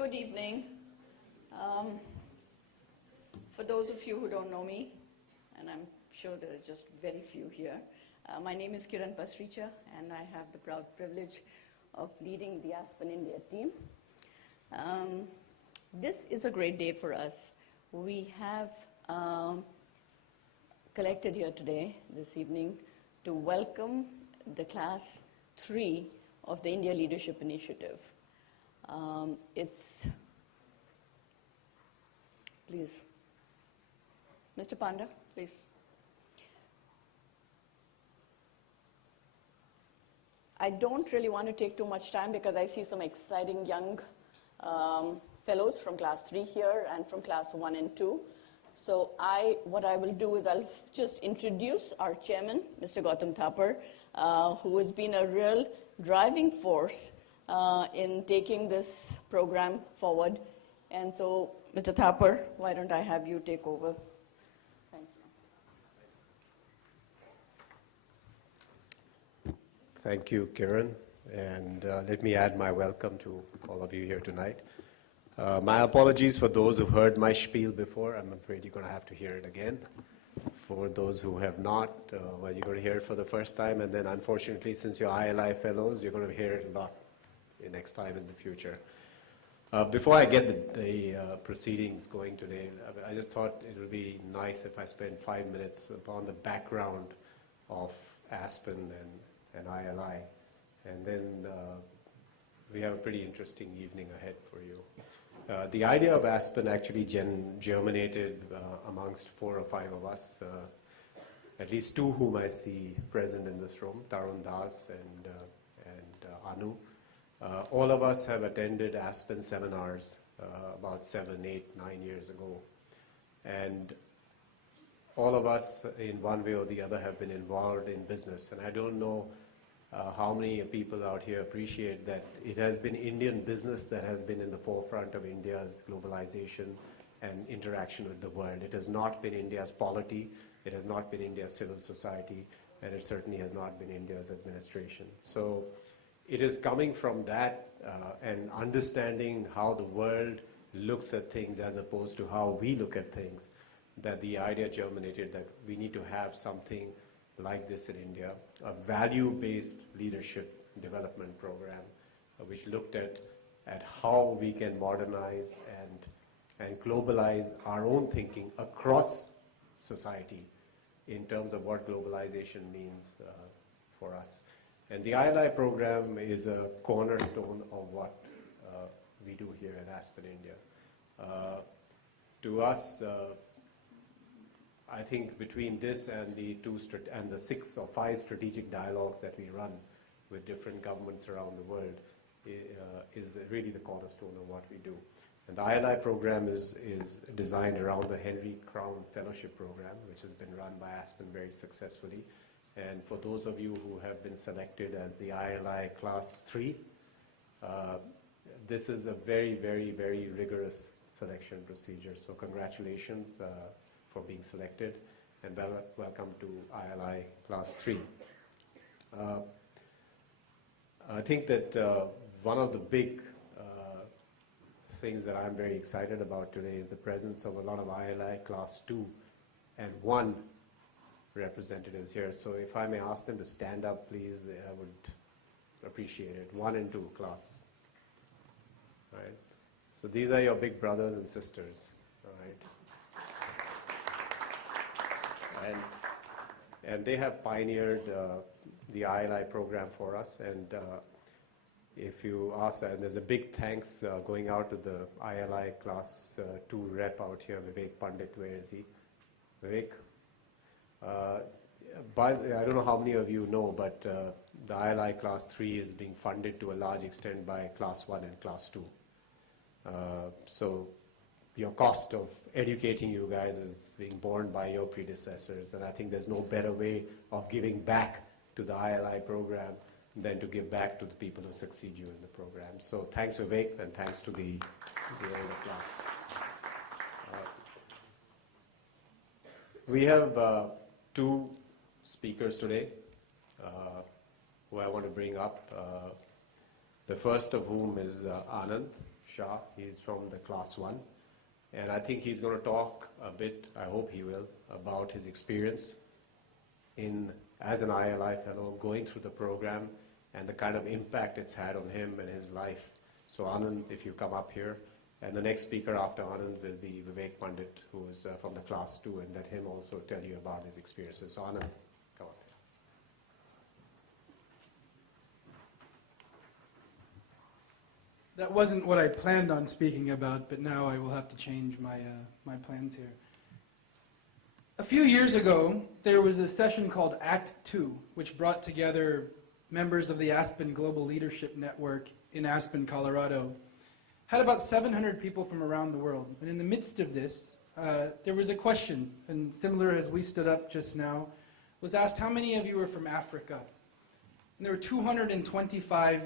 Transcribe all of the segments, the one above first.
Good evening. For those of you who don't know me, and I'm sure there are just very few here, my name is Kiran Pasricha, and I have the proud privilege of leading the Aspen India team. This is a great day for us. We have collected here today, this evening, to welcome the Class 3 of the India Leadership Initiative. Please. Mr. Panda, please. I don't really want to take too much time because I see some exciting young fellows from Class 3 here and from Class 1 and 2. So what I will do is I'll just introduce our chairman, Mr. Gautam Thapar, who has been a real driving force in taking this program forward. And so, Mr. Thapar, why don't I have you take over? Thank you. Thank you, Kiran. And let me add my welcome to all of you here tonight. My apologies for those who heard my spiel before. I'm afraid you're going to have to hear it again. For those who have not, well, you're going to hear it for the first time. And then, unfortunately, since you're ILI fellows, you're going to hear it a lot next time in the future. Before I get the proceedings going today, I just thought it would be nice if I spent 5 minutes upon the background of Aspen and ILI. And then we have a pretty interesting evening ahead for you. The idea of Aspen actually germinated amongst 4 or 5 of us, at least 2 whom I see present in this room, Tarun Das and Anu. All of us have attended Aspen seminars about 7, 8, 9 years ago. And all of us, in one way or the other, have been involved in business. And I don't know how many people out here appreciate that it has been Indian business that has been in the forefront of India's globalization and interaction with the world. It has not been India's polity, it has not been India's civil society, and it certainly has not been India's administration. So it is coming from that and understanding how the world looks at things as opposed to how we look at things that the idea germinated that we need to have something like this in India, a value-based leadership development program which looked at how we can modernize and globalize our own thinking across society in terms of what globalization means for us. And the ILI program is a cornerstone of what we do here at Aspen India. To us, I think between this and the 6 or 5 strategic dialogues that we run with different governments around the world is really the cornerstone of what we do. And the ILI program is designed around the Henry Crown Fellowship Program, which has been run by Aspen very successfully. And for those of you who have been selected as the ILI Class 3, this is a very, very, very rigorous selection procedure. So congratulations for being selected, and welcome to ILI Class 3. I think that one of the big things that I'm very excited about today is the presence of a lot of ILI Class 2 and 1 representatives here. So if I may ask them to stand up, please, I would appreciate it. 1 and 2 class. Right? So these are your big brothers and sisters. All right? And they have pioneered the ILI program for us. And if you ask, and there's a big thanks going out to the ILI Class 2 rep out here, Vivek Pandit. Where is he? Vivek? I don't know how many of you know, but the ILI Class 3 is being funded to a large extent by Class 1 and Class 2. So your cost of educating you guys is being borne by your predecessors, and I think there's no better way of giving back to the ILI program than to give back to the people who succeed you in the program. So thanks, Vivek, and thanks to the older class. We have 2 speakers today who I want to bring up. The first of whom is Anand Shah. He's from the class 1. And I think he's going to talk a bit, I hope he will, about his experience as an ILI fellow, going through the program and the kind of impact it's had on him and his life. So Anand, if you come up here. And the next speaker after Anand will be Vivek Pandit, who is from the class 2, and let him also tell you about his experiences. So Anand, come on. That wasn't what I planned on speaking about, but now I will have to change my plans here. A few years ago, there was a session called Act 2, which brought together members of the Aspen Global Leadership Network in Aspen, Colorado. Had about 700 people from around the world. And in the midst of this, there was a question, and similar as we stood up just now, was asked, how many of you are from Africa? And there were 225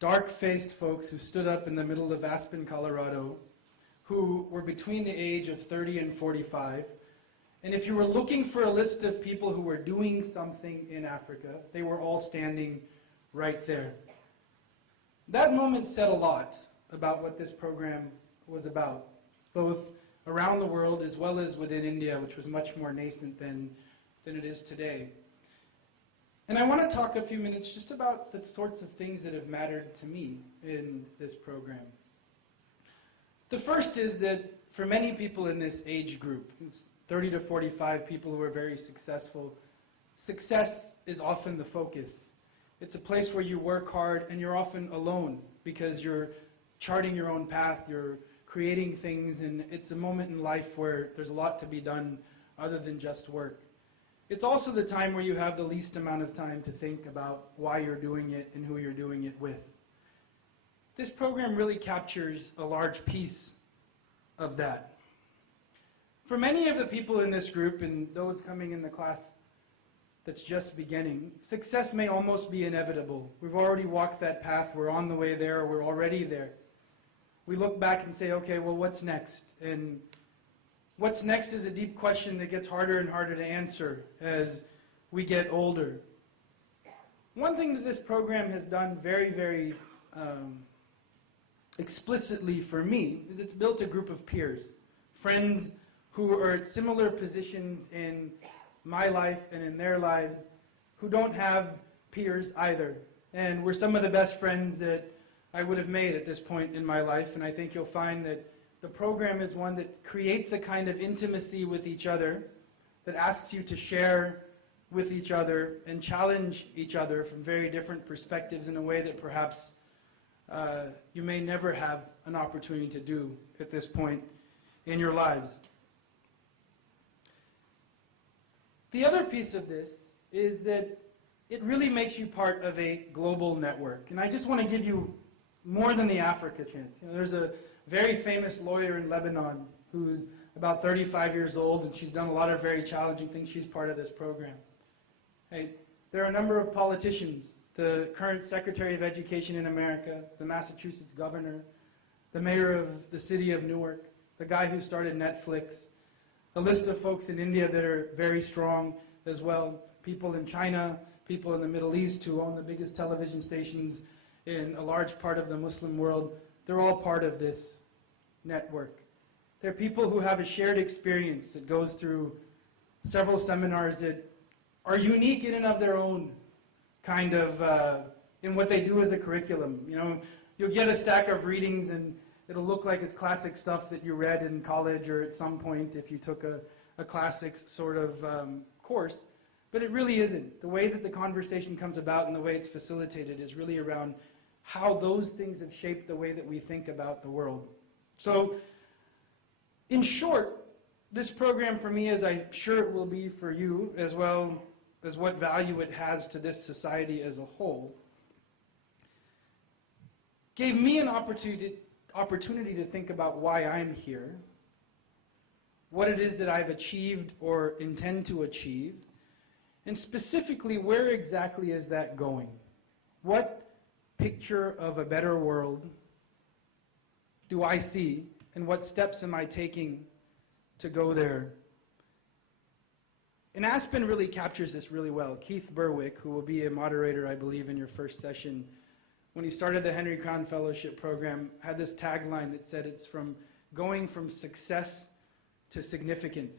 dark-faced folks who stood up in the middle of Aspen, Colorado, who were between the age of 30 and 45. And if you were looking for a list of people who were doing something in Africa, they were all standing right there. That moment said a lot about what this program was about, both around the world as well as within India, which was much more nascent than it is today. And I want to talk a few minutes just about the sorts of things that have mattered to me in this program. The first is that for many people in this age group, it's 30 to 45 people who are very successful, success is often the focus. It's a place where you work hard and you're often alone because you're charting your own path, you're creating things, and it's a moment in life where there's a lot to be done other than just work. It's also the time where you have the least amount of time to think about why you're doing it and who you're doing it with. This program really captures a large piece of that. For many of the people in this group and those coming in the class that's just beginning, success may almost be inevitable. We've already walked that path, we're on the way there, we're already there. We look back and say, okay, well, what's next? And what's next is a deep question that gets harder and harder to answer as we get older. One thing that this program has done very, very explicitly for me is it's built a group of peers, friends who are at similar positions in my life and in their lives, who don't have peers either. And we're some of the best friends that I would have made at this point in my life, and I think you'll find that the program is one that creates a kind of intimacy with each other, that asks you to share with each other and challenge each other from very different perspectives in a way that perhaps you may never have an opportunity to do at this point in your lives. The other piece of this is that it really makes you part of a global network. And I just want to give you more than the Africa chance. You know, there's a very famous lawyer in Lebanon who's about 35 years old, and she's done a lot of very challenging things. She's part of this program. Hey, there are a number of politicians, the current Secretary of Education in America, the Massachusetts governor, the mayor of the city of Newark, the guy who started Netflix, a list of folks in India that are very strong as well, people in China, people in the Middle East who own the biggest television stations in a large part of the Muslim world. They're all part of this network. They're people who have a shared experience that goes through several seminars that are unique in and of their own, kind of in what they do as a curriculum. You know, you'll get a stack of readings and it'll look like it's classic stuff that you read in college or at some point if you took a classics sort of course, but it really isn't. The way that the conversation comes about and the way it's facilitated is really around how those things have shaped the way that we think about the world. So, in short, this program for me, as I'm sure it will be for you, as well as what value it has to this society as a whole, gave me an opportunity to think about why I'm here, what it is that I've achieved or intend to achieve, and specifically, where exactly is that going? What picture of a better world do I see, and what steps am I taking to go there? And Aspen really captures this really well. Keith Berwick, who will be a moderator, I believe, in your first session, when he started the Henry Crown Fellowship Program, had this tagline that said it's from going from success to significance.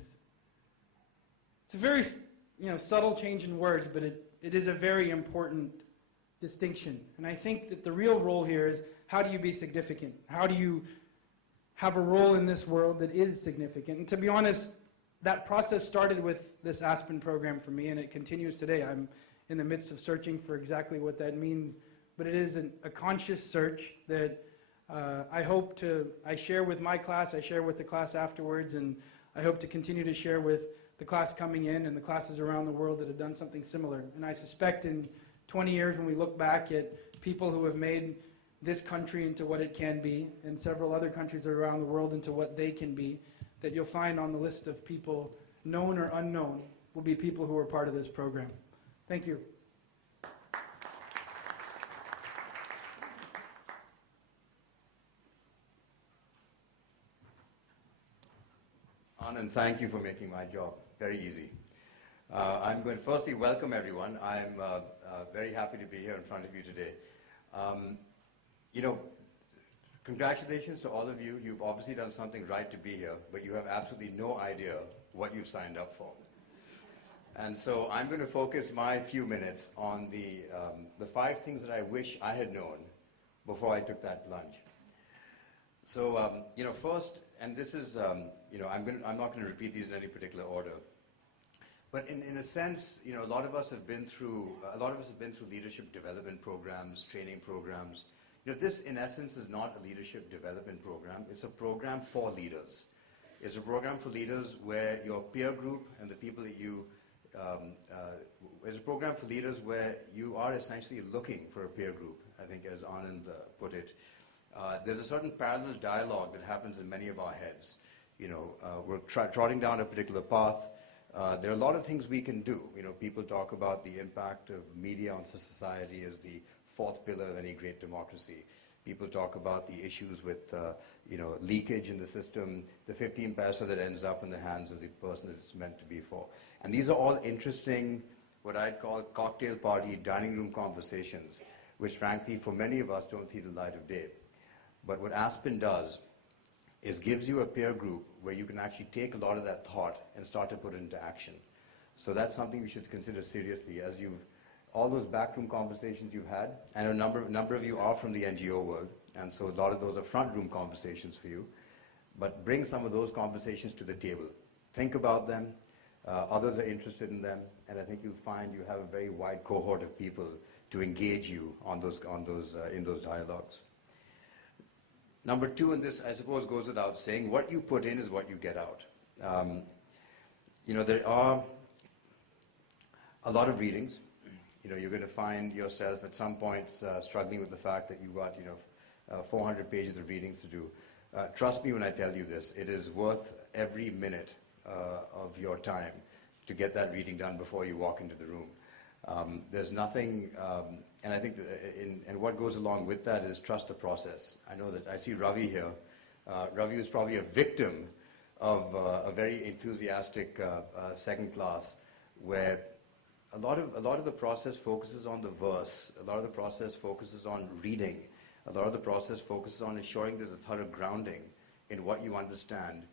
It's a very subtle change in words, but it is a very important distinction. And I think that the real role here is, how do you be significant? How do you have a role in this world that is significant? And to be honest, that process started with this Aspen program for me, and it continues today. I'm in the midst of searching for exactly what that means, but it is a conscious search that I share with my class, I share with the class afterwards, and I hope to continue to share with the class coming in and the classes around the world that have done something similar. And I suspect in 20 years, when we look back at people who have made this country into what it can be, and several other countries around the world into what they can be, that you'll find on the list of people, known or unknown, will be people who are part of this program. Thank you. Anand, thank you for making my job very easy. I'm going to firstly welcome everyone. I'm very happy to be here in front of you today. Congratulations to all of you. You've obviously done something right to be here, but you have absolutely no idea what you've signed up for. And so I'm going to focus my few minutes on the 5 things that I wish I had known before I took that plunge. So, first, and this is, I'm not going to repeat these in any particular order, but in a sense, a lot of us have been through leadership development programs, training programs. This, in essence, is not a leadership development program. It's a program for leaders. It's a program for leaders where your peer group and the people that it's a program for leaders where you are essentially looking for a peer group, I think, as Anand put it. There's a certain parallel dialogue that happens in many of our heads. We're trotting down a particular path. There are a lot of things we can do. People talk about the impact of media on society as the 4th pillar of any great democracy. People talk about the issues with, leakage in the system, the 15 paisa that ends up in the hands of the person that it's meant to be for. And these are all interesting, what I'd call cocktail party, dining room conversations, which frankly, for many of us, don't see the light of day. But what Aspen does is gives you a peer group where you can actually take a lot of that thought and start to put it into action. So that's something we should consider seriously as all those backroom conversations you've had, and a number of you are from the NGO world, and so a lot of those are front room conversations for you. But bring some of those conversations to the table. Think about them. Others are interested in them, and I think you'll find you have a very wide cohort of people to engage you in those dialogues. Number 2, and this I suppose goes without saying, what you put in is what you get out. There are a lot of readings. You're going to find yourself at some points struggling with the fact that you've got 400 pages of readings to do. Trust me when I tell you this, it is worth every minute of your time to get that reading done before you walk into the room. There's nothing, and I think and what goes along with that is trust the process. I know that I see Ravi here. Ravi is probably a victim of a very enthusiastic second class where a lot of the process focuses on the verse. A lot of the process focuses on reading. A lot of the process focuses on ensuring there's a thorough grounding in what you understand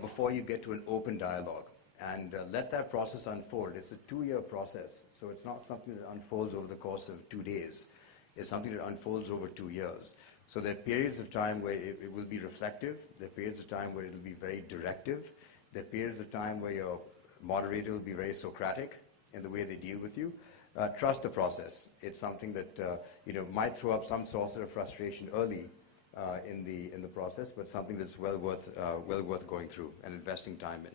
before you get to an open dialogue. And let that process unfold. It's a 2-year process, so it's not something that unfolds over the course of 2 days. It's something that unfolds over 2 years. So there are periods of time where it will be reflective. There are periods of time where it will be very directive. There are periods of time where your moderator will be very Socratic in the way they deal with you. Trust the process. It's something that might throw up some source of frustration early in the process, but something that's well worth going through and investing time in.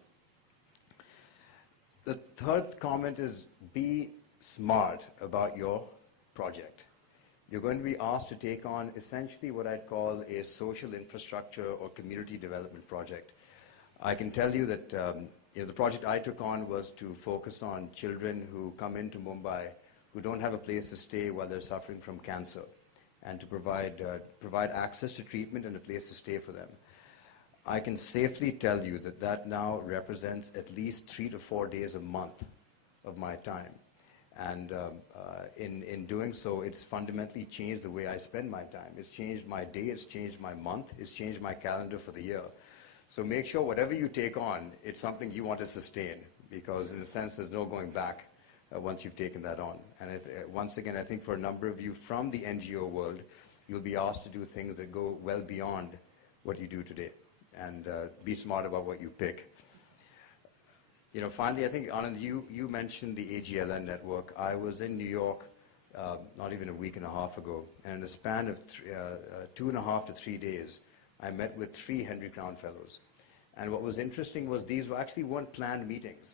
The third comment is be smart about your project. You're going to be asked to take on essentially what I'd call a social infrastructure or community development project. I can tell you that the project I took on was to focus on children who come into Mumbai who don't have a place to stay while they're suffering from cancer, and to provide access to treatment and a place to stay for them. I can safely tell you that now represents at least 3 to 4 days a month of my time. And in doing so, it's fundamentally changed the way I spend my time. It's changed my day, it's changed my month, it's changed my calendar for the year. So make sure whatever you take on, it's something you want to sustain, because in a sense, there's no going back once you've taken that on. And once again, I think for a number of you from the NGO world, you'll be asked to do things that go well beyond what you do today. And be smart about what you pick. You know, finally, I think, Anand, you mentioned the AGLN network. I was in New York not even a week and a half ago, and in a span of 2.5 to 3 days, I met with 3 Henry Crown Fellows. And what was interesting was these actually weren't planned meetings.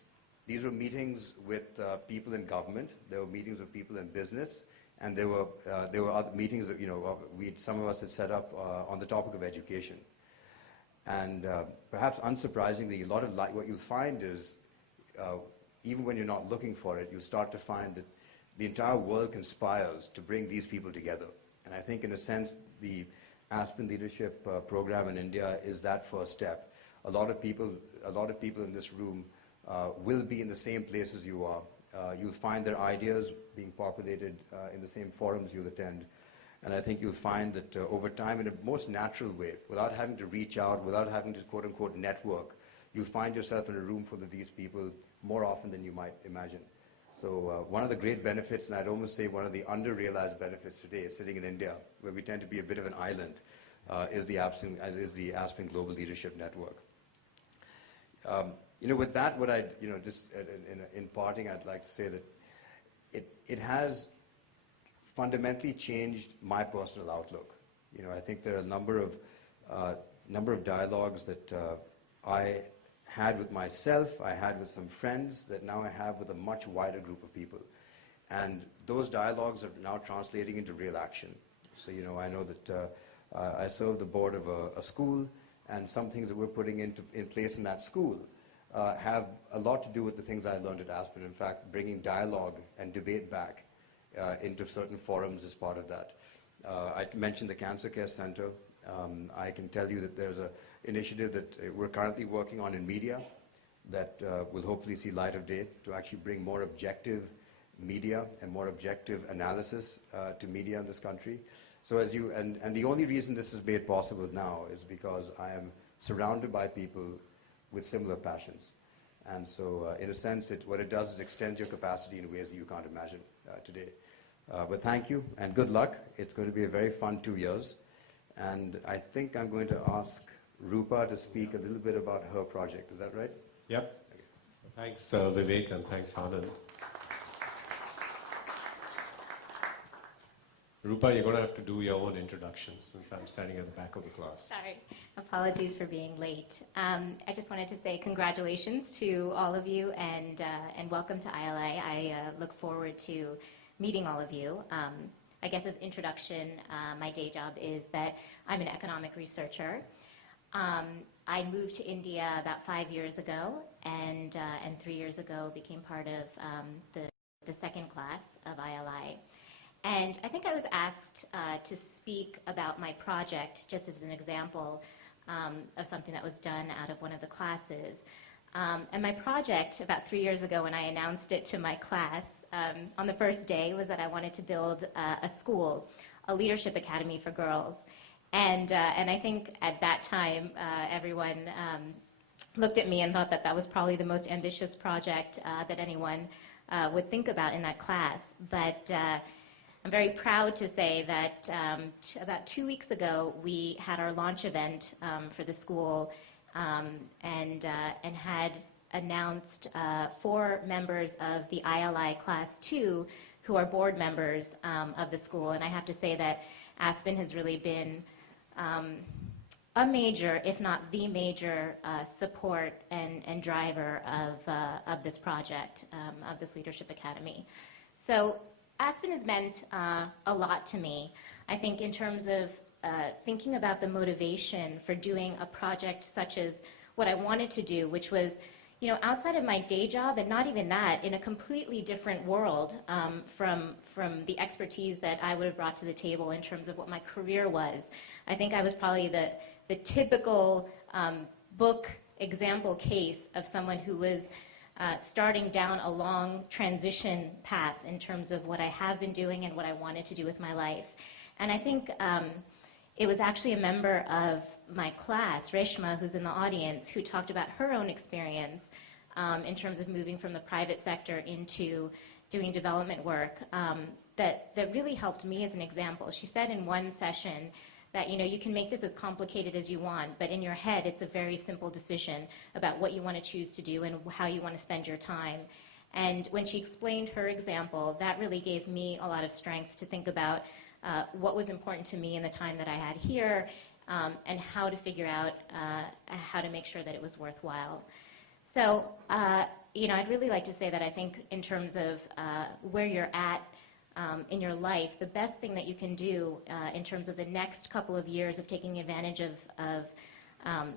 These were meetings with people in government. There were meetings with people in business. And there were other meetings that, some of us had set up on the topic of education. And perhaps unsurprisingly, a lot of what you'll find is, even when you're not looking for it, you start to find that the entire world conspires to bring these people together. And I think in a sense, the Aspen Leadership Program in India is that first step. A lot of people in this room will be in the same place as you are. You'll find their ideas being populated in the same forums you'll attend. And I think you'll find that over time, in a most natural way, without having to reach out, without having to quote-unquote network, you'll find yourself in a room full of these people more often than you might imagine. So one of the great benefits, and I'd almost say one of the under-realized benefits today, sitting in India, where we tend to be a bit of an island, is the Aspen Global Leadership Network. With that, what I'd, just in parting, I'd like to say that it has fundamentally changed my personal outlook. I think there are a number of dialogues that I had with myself, I had with some friends, that now I have with a much wider group of people. And those dialogues are now translating into real action. So, I know that I serve the board of a school, and some things that we're putting in place in that school have a lot to do with the things I learned at Aspen. In fact, bringing dialogue and debate back into certain forums is part of that. I mentioned the Cancer Care Center. I can tell you that there's an initiative that we're currently working on in media that will hopefully see light of day to actually bring more objective media and more objective analysis to media in this country. So and the only reason this is made possible now is because I am surrounded by people with similar passions. And so in a sense, what it does is extend your capacity in ways that you can't imagine today. But thank you and good luck. It's going to be a very fun 2 years. And I think I'm going to ask Rupa to speak a little bit about her project. Is that right? Yep. Okay. Thanks, Vivek, and thanks, Anand. Rupa, you're going to have to do your own introductions since I'm standing at the back of the class. Sorry. Apologies for being late. I just wanted to say congratulations to all of you and welcome to ILA. I look forward to meeting all of you. I guess as introduction, my day job is that I'm an economic researcher. I moved to India about 5 years ago, and 3 years ago became part of the second class of ILI. And I think I was asked to speak about my project just as an example of something that was done out of one of the classes. And my project, about 3 years ago when I announced it to my class, on the first day, was that I wanted to build a school, a leadership academy for girls. And I think at that time, everyone looked at me and thought that that was probably the most ambitious project that anyone would think about in that class. But I'm very proud to say that about 2 weeks ago, we had our launch event for the school and had announced 4 members of the ILI Class 2 who are board members of the school. And I have to say that Aspen has really been a major, if not the major, support and driver of this project, of this Leadership Academy. So Aspen has meant a lot to me. I think in terms of thinking about the motivation for doing a project such as what I wanted to do, which was, outside of my day job, and not even that, in a completely different world from the expertise that I would have brought to the table in terms of what my career was. I think I was probably the typical book example case of someone who was starting down a long transition path in terms of what I have been doing and what I wanted to do with my life. And I think it was actually a member of my class, Reshma, who's in the audience, who talked about her own experience in terms of moving from the private sector into doing development work that really helped me as an example. She said in one session that, you know, you can make this as complicated as you want, but in your head it's a very simple decision about what you want to choose to do and how you want to spend your time. And when she explained her example, that really gave me a lot of strength to think about what was important to me in the time that I had here, and how to figure out how to make sure that it was worthwhile. So, you know, I'd really like to say that I think in terms of where you're at in your life, the best thing that you can do in terms of the next couple of years of taking advantage of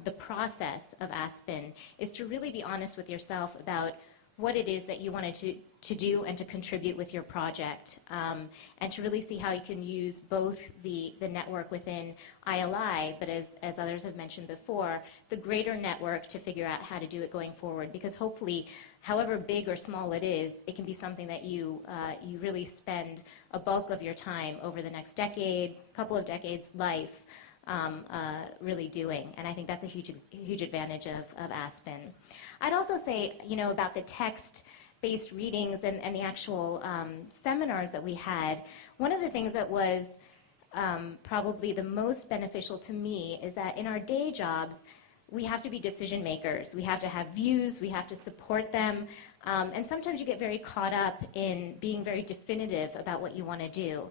the process of Aspen is to really be honest with yourself about what it is that you wanted to do and to contribute with your project, and to really see how you can use both the network within ILI, but as others have mentioned before, the greater network to figure out how to do it going forward. Because hopefully, however big or small it is, it can be something that you really spend a bulk of your time over the next decade, couple of decades life, really doing. And I think that's a huge advantage of Aspen. I'd also say, you know, about the text-based readings and the actual seminars that we had, one of the things that was probably the most beneficial to me is that in our day jobs, we have to be decision makers. We have to have views. We have to support them. And sometimes you get very caught up in being very definitive about what you want to do.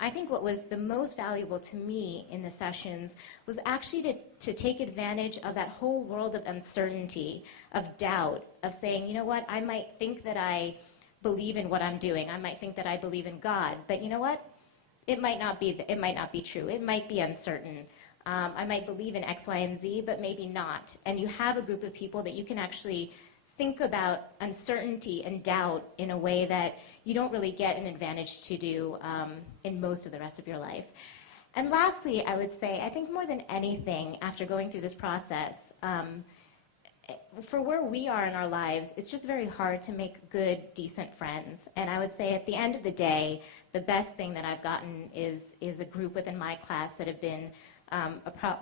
I think what was the most valuable to me in the sessions was actually to take advantage of that whole world of uncertainty, of doubt, of saying, you know what, I might think that I believe in what I'm doing. I might think that I believe in God. But you know what? It might not be true. It might be uncertain. I might believe in X, Y, and Z, but maybe not. And you have a group of people that you can actually think about uncertainty and doubt in a way that you don't really get an advantage to do in most of the rest of your life. And lastly, I would say, I think more than anything, after going through this process, for where we are in our lives, it's just very hard to make good, decent friends. And I would say at the end of the day, the best thing that I've gotten is a group within my class that have been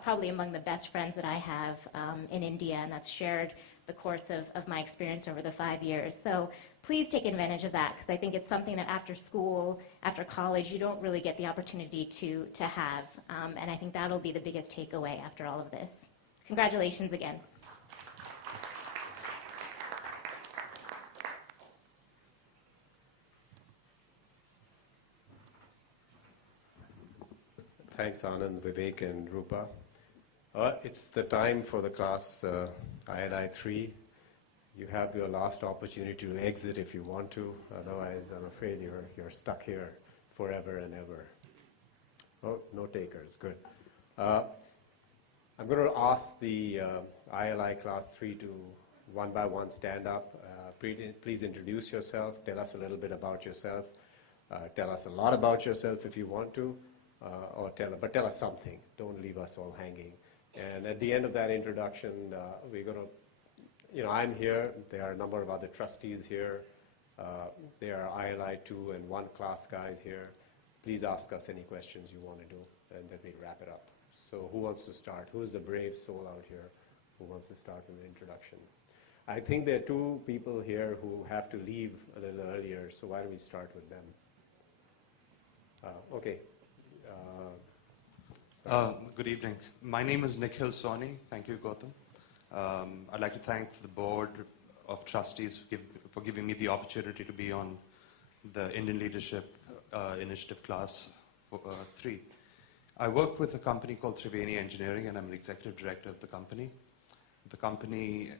probably among the best friends that I have in India, and that's shared the course of my experience over the 5 years. So please take advantage of that, because I think it's something that after school, after college, you don't really get the opportunity to have. And I think that'll be the biggest takeaway after all of this. Congratulations again. Thanks, Anand, Vivek, and Rupa. It's the time for the class ILI 3. You have your last opportunity to exit if you want to. Otherwise, I'm afraid you're stuck here forever and ever. Oh, no takers. Good. I'm going to ask the ILI class 3 to one by one stand up. Please introduce yourself. Tell us a little bit about yourself. Tell us a lot about yourself if you want to. But tell us something. Don't leave us all hanging. And at the end of that introduction, we're going to, I'm here. There are a number of other trustees here. There are ILI 2 and 1 class guys here. Please ask us any questions you want to do, and then we'll wrap it up. So who wants to start? Who's the brave soul out here who wants to start with the introduction? I think there are 2 people here who have to leave a little earlier, so why don't we start with them? Okay. Good evening. My name is Nikhil Soni. Thank you, Gautam. I'd like to thank the board of trustees for giving me the opportunity to be on the Indian Leadership Initiative Class 3. I work with a company called Triveni Engineering, and I'm the executive director of the company. The company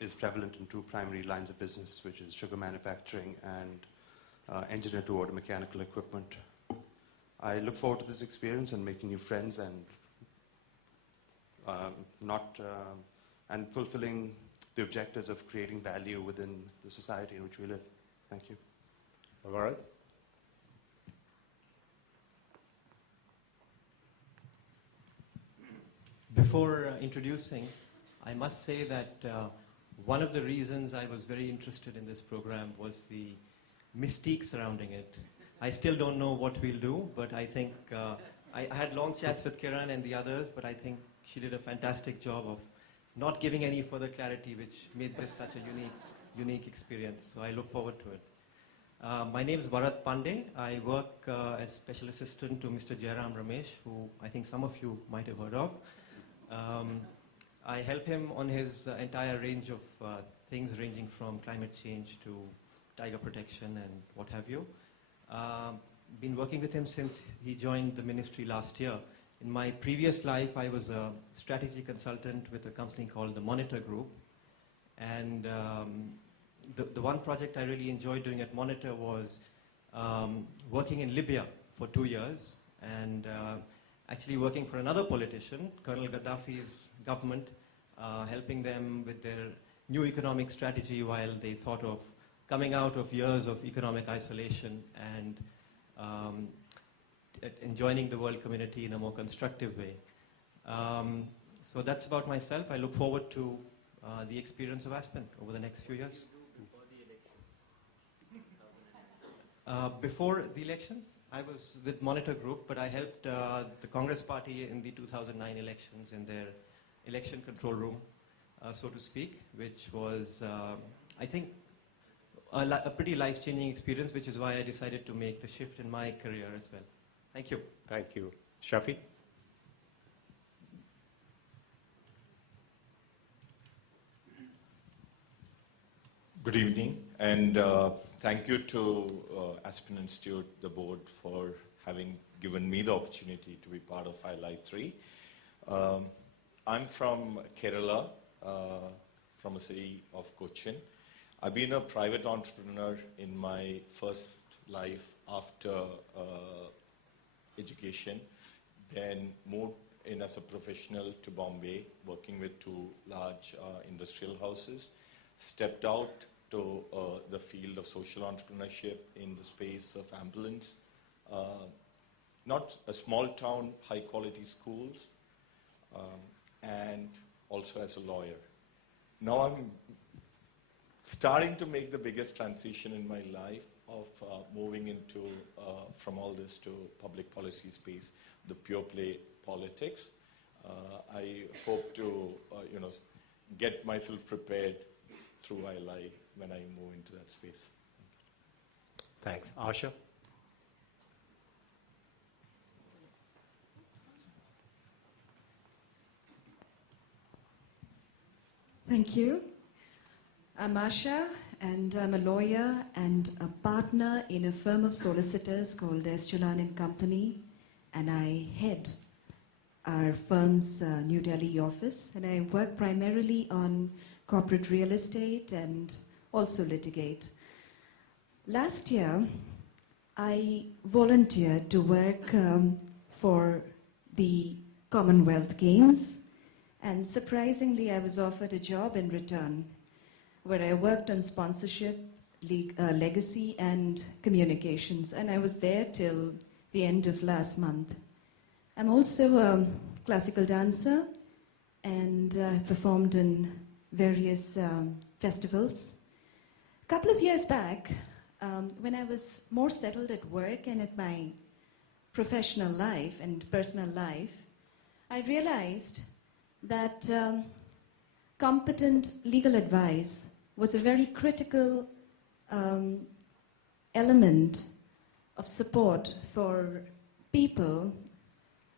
is prevalent in 2 primary lines of business, which is sugar manufacturing and engineer-to-order mechanical equipment. I look forward to this experience and making new friends and fulfilling the objectives of creating value within the society in which we live. Thank you. All right. Before introducing, I must say that one of the reasons I was very interested in this program was the mystique surrounding it. I still don't know what we'll do, but I think I had long chats with Kiran and the others, but I think she did a fantastic job of not giving any further clarity, which made this such a unique experience. So I look forward to it. My name is Bharat Pandey. I work as special assistant to Mr. Jairam Ramesh, who I think some of you might have heard of. I help him on his entire range of things ranging from climate change to tiger protection and what have you. Been working with him since he joined the ministry last year. In my previous life, I was a strategy consultant with a company called the Monitor Group. And the one project I really enjoyed doing at Monitor was working in Libya for 2 years and actually working for another politician, Colonel Gaddafi's government, helping them with their new economic strategy while they thought of coming out of years of economic isolation and joining the world community in a more constructive way. So that's about myself. I look forward to the experience of Aspen over the next few years. Before the elections, I was with Monitor Group, but I helped the Congress party in the 2009 elections in their election control room, so to speak, which was, I think, a pretty life-changing experience, which is why I decided to make the shift in my career as well. Thank you. Thank you. Shafi? Good evening, and thank you to Aspen Institute, the board, for having given me the opportunity to be part of ILI 3. I'm from Kerala, from a city of Cochin. I've been a private entrepreneur in my first life after education, then moved in as a professional to Bombay, working with 2 large industrial houses, stepped out to the field of social entrepreneurship in the space of ambulance, not a small town, high quality schools, and also as a lawyer. Now I'm starting to make the biggest transition in my life of moving into, from all this to public policy space, the pure play politics. I hope to, get myself prepared through ILI when I move into that space. Thanks. Asha? Thank you. I'm Asha, and I'm a lawyer and a partner in a firm of solicitors called Estulan & Company, and I head our firm's New Delhi office, and I work primarily on corporate real estate and also litigate. Last year, I volunteered to work for the Commonwealth Games, and surprisingly, I was offered a job in return, where I worked on sponsorship, legacy, and communications, and I was there till the end of last month. I'm also a classical dancer and performed in various festivals. A couple of years back, when I was more settled at work and at my professional life and personal life, I realized that competent legal advice was a very critical element of support for people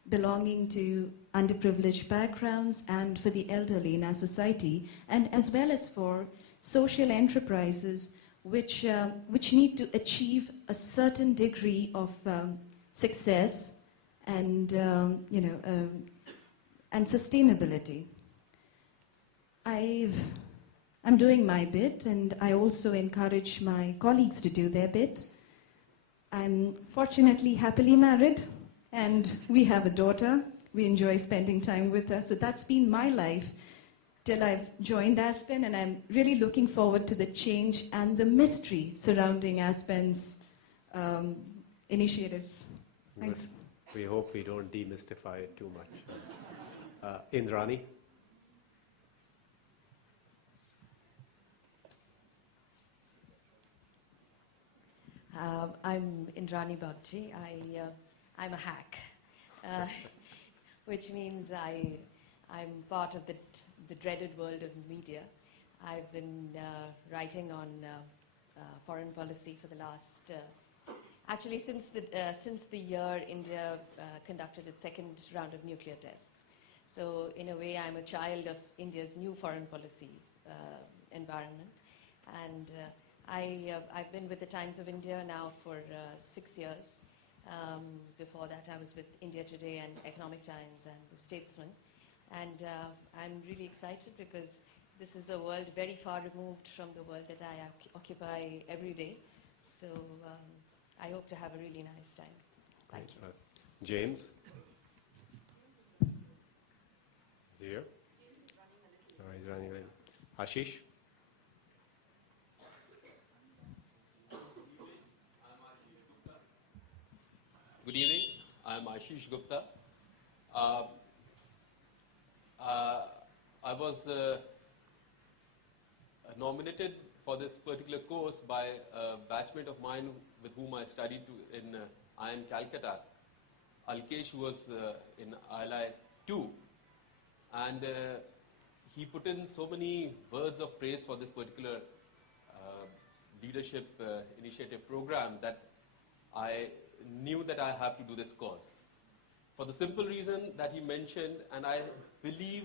belonging to underprivileged backgrounds and for the elderly in our society, and as well as for social enterprises which need to achieve a certain degree of success and and sustainability. I'm doing my bit, and I also encourage my colleagues to do their bit. I'm fortunately happily married, and we have a daughter. We enjoy spending time with her. So that's been my life till I've joined Aspen, and I'm really looking forward to the change and the mystery surrounding Aspen's initiatives. Thanks. We hope we don't demystify it too much. Indrani? I'm Indrani Bagchi. I'm a hack, which means I'm part of the dreaded world of media. I've been writing on foreign policy for the last, actually since the year India conducted its second round of nuclear tests. So in a way, I'm a child of India's new foreign policy environment. And I've been with the Times of India now for 6 years. Before that, I was with India Today and Economic Times and The Statesman. And I'm really excited because this is a world very far removed from the world that I occupy every day. So I hope to have a really nice time. Thank you. James? Is he here? No, he's running away. Ashish? Good evening. I'm Ashish Gupta. I was nominated for this particular course by a batchmate of mine with whom I studied in IIM Calcutta, Alkesh, who was in ILI 2. And he put in so many words of praise for this particular leadership initiative program that I knew that I have to do this course. For the simple reason that he mentioned, and I believe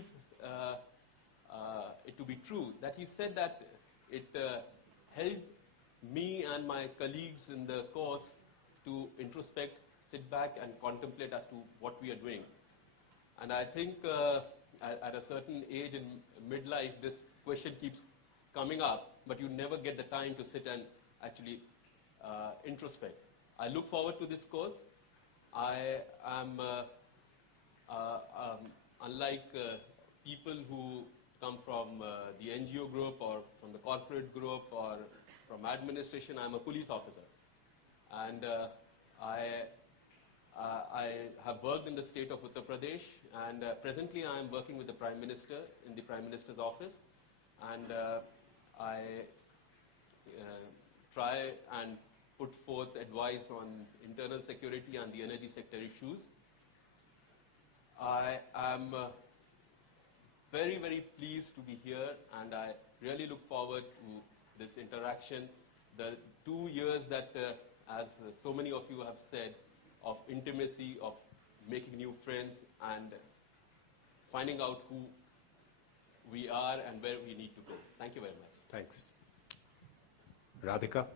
it to be true, that he said that it helped me and my colleagues in the course to introspect, sit back and contemplate as to what we are doing. And I think at a certain age in midlife, this question keeps coming up, but you never get the time to sit and actually introspect. I look forward to this course. I am, unlike people who come from the NGO group or from the corporate group or from administration, I'm a police officer. And I have worked in the state of Uttar Pradesh, and presently I am working with the Prime Minister in the Prime Minister's office. And I try and put forth advice on internal security and the energy sector issues. I am very, very pleased to be here, and I really look forward to this interaction. The 2 years that, as so many of you have said, of intimacy, of making new friends, and finding out who we are and where we need to go. Thank you very much. Thanks. Radhika?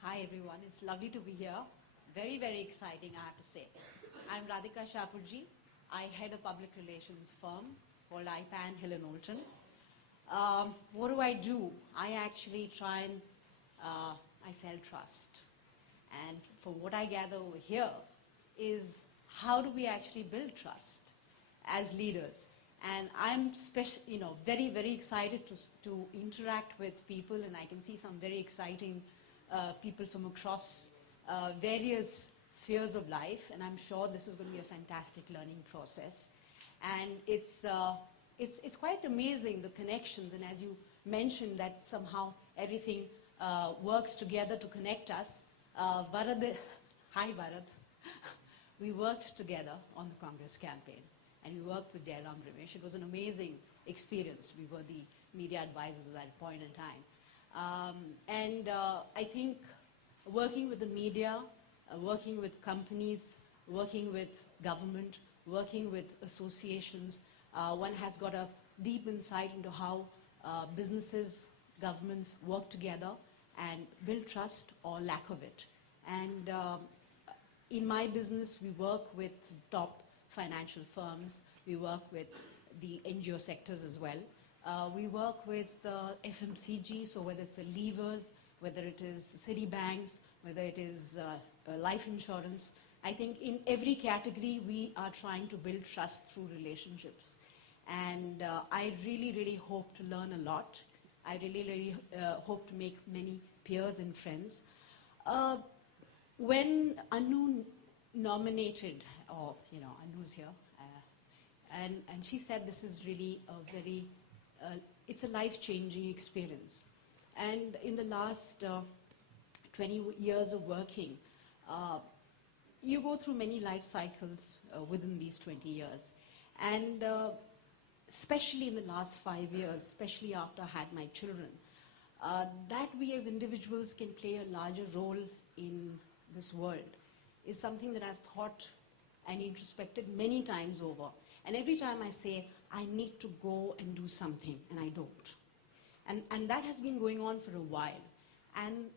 Hi everyone, it's lovely to be here. Very, very exciting, I have to say. I'm Radhika Shapurji. I head a public relations firm called IPAN Hill & Knowlton. What do? I actually try and I sell trust. And from what I gather over here is how do we actually build trust as leaders? And I'm very, very excited to interact with people, and I can see some very exciting people from across various spheres of life, and I'm sure this is going to be a fantastic learning process. And it's quite amazing, the connections, and as you mentioned that somehow everything works together to connect us. Hi Bharat. We worked together on the Congress campaign, and we worked with Jairam Ramesh. It was an amazing experience. We were the media advisors at that point in time. I think working with the media, working with companies, working with government, working with associations, one has got a deep insight into how businesses, governments work together and build trust or lack of it. And in my business, we work with top financial firms. We work with the NGO sectors as well. We work with FMCG, so whether it's the levers, whether it is Citibanks, whether it is life insurance. I think in every category, we are trying to build trust through relationships. And I really, really hope to learn a lot. I really, really hope to make many peers and friends. When Anu nominated, or Anu's here, And she said this is really a very, it's a life-changing experience. And in the last 20 years of working, you go through many life cycles within these 20 years. And especially in the last 5 years, especially after I had my children, that we as individuals can play a larger role in this world is something that I've thought and introspected many times over. And every time I say, I need to go and do something, and I don't. And that has been going on for a while. And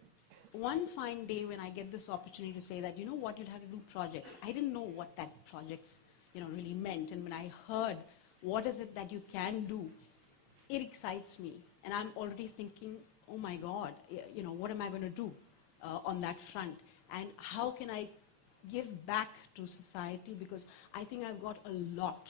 one fine day when I get this opportunity to say that, you know what, you'll have to do projects. I didn't know what that projects, really meant. And when I heard what is it that you can do, it excites me. And I'm already thinking, oh my God, what am I going to do on that front? And how can I give back to society? Because I think I've got a lot.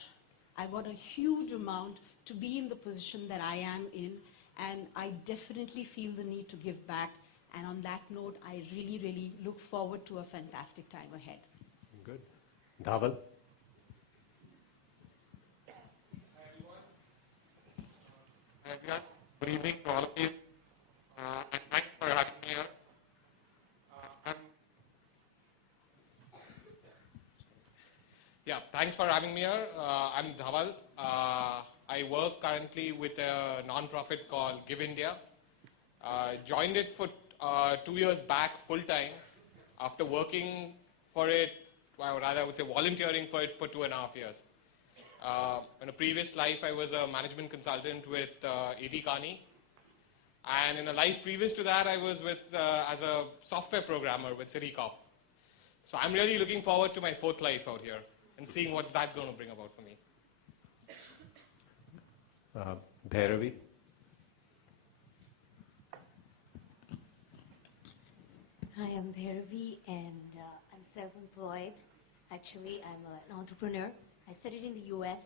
I've got a huge amount to be in the position that I am in. And I definitely feel the need to give back. And on that note, I really, really look forward to a fantastic time ahead. Good. Dhaval? Hi everyone. Good evening to all of you. And thanks for having me here. Thanks for having me here. I'm Dhaval. I work currently with a non-profit called Give India. Joined it for 2 years back full time after working for it, or rather I would say volunteering for it for 2.5 years. In a previous life I was a management consultant with A.T. Kearney, and in a life previous to that I was with as a software programmer with Citicorp. So I'm really looking forward to my 4th life out here and seeing what that's going to bring about for me. Bhairavi? Hi, I'm Bhairavi, and I'm self-employed. Actually, I'm an entrepreneur. I studied in the U.S.,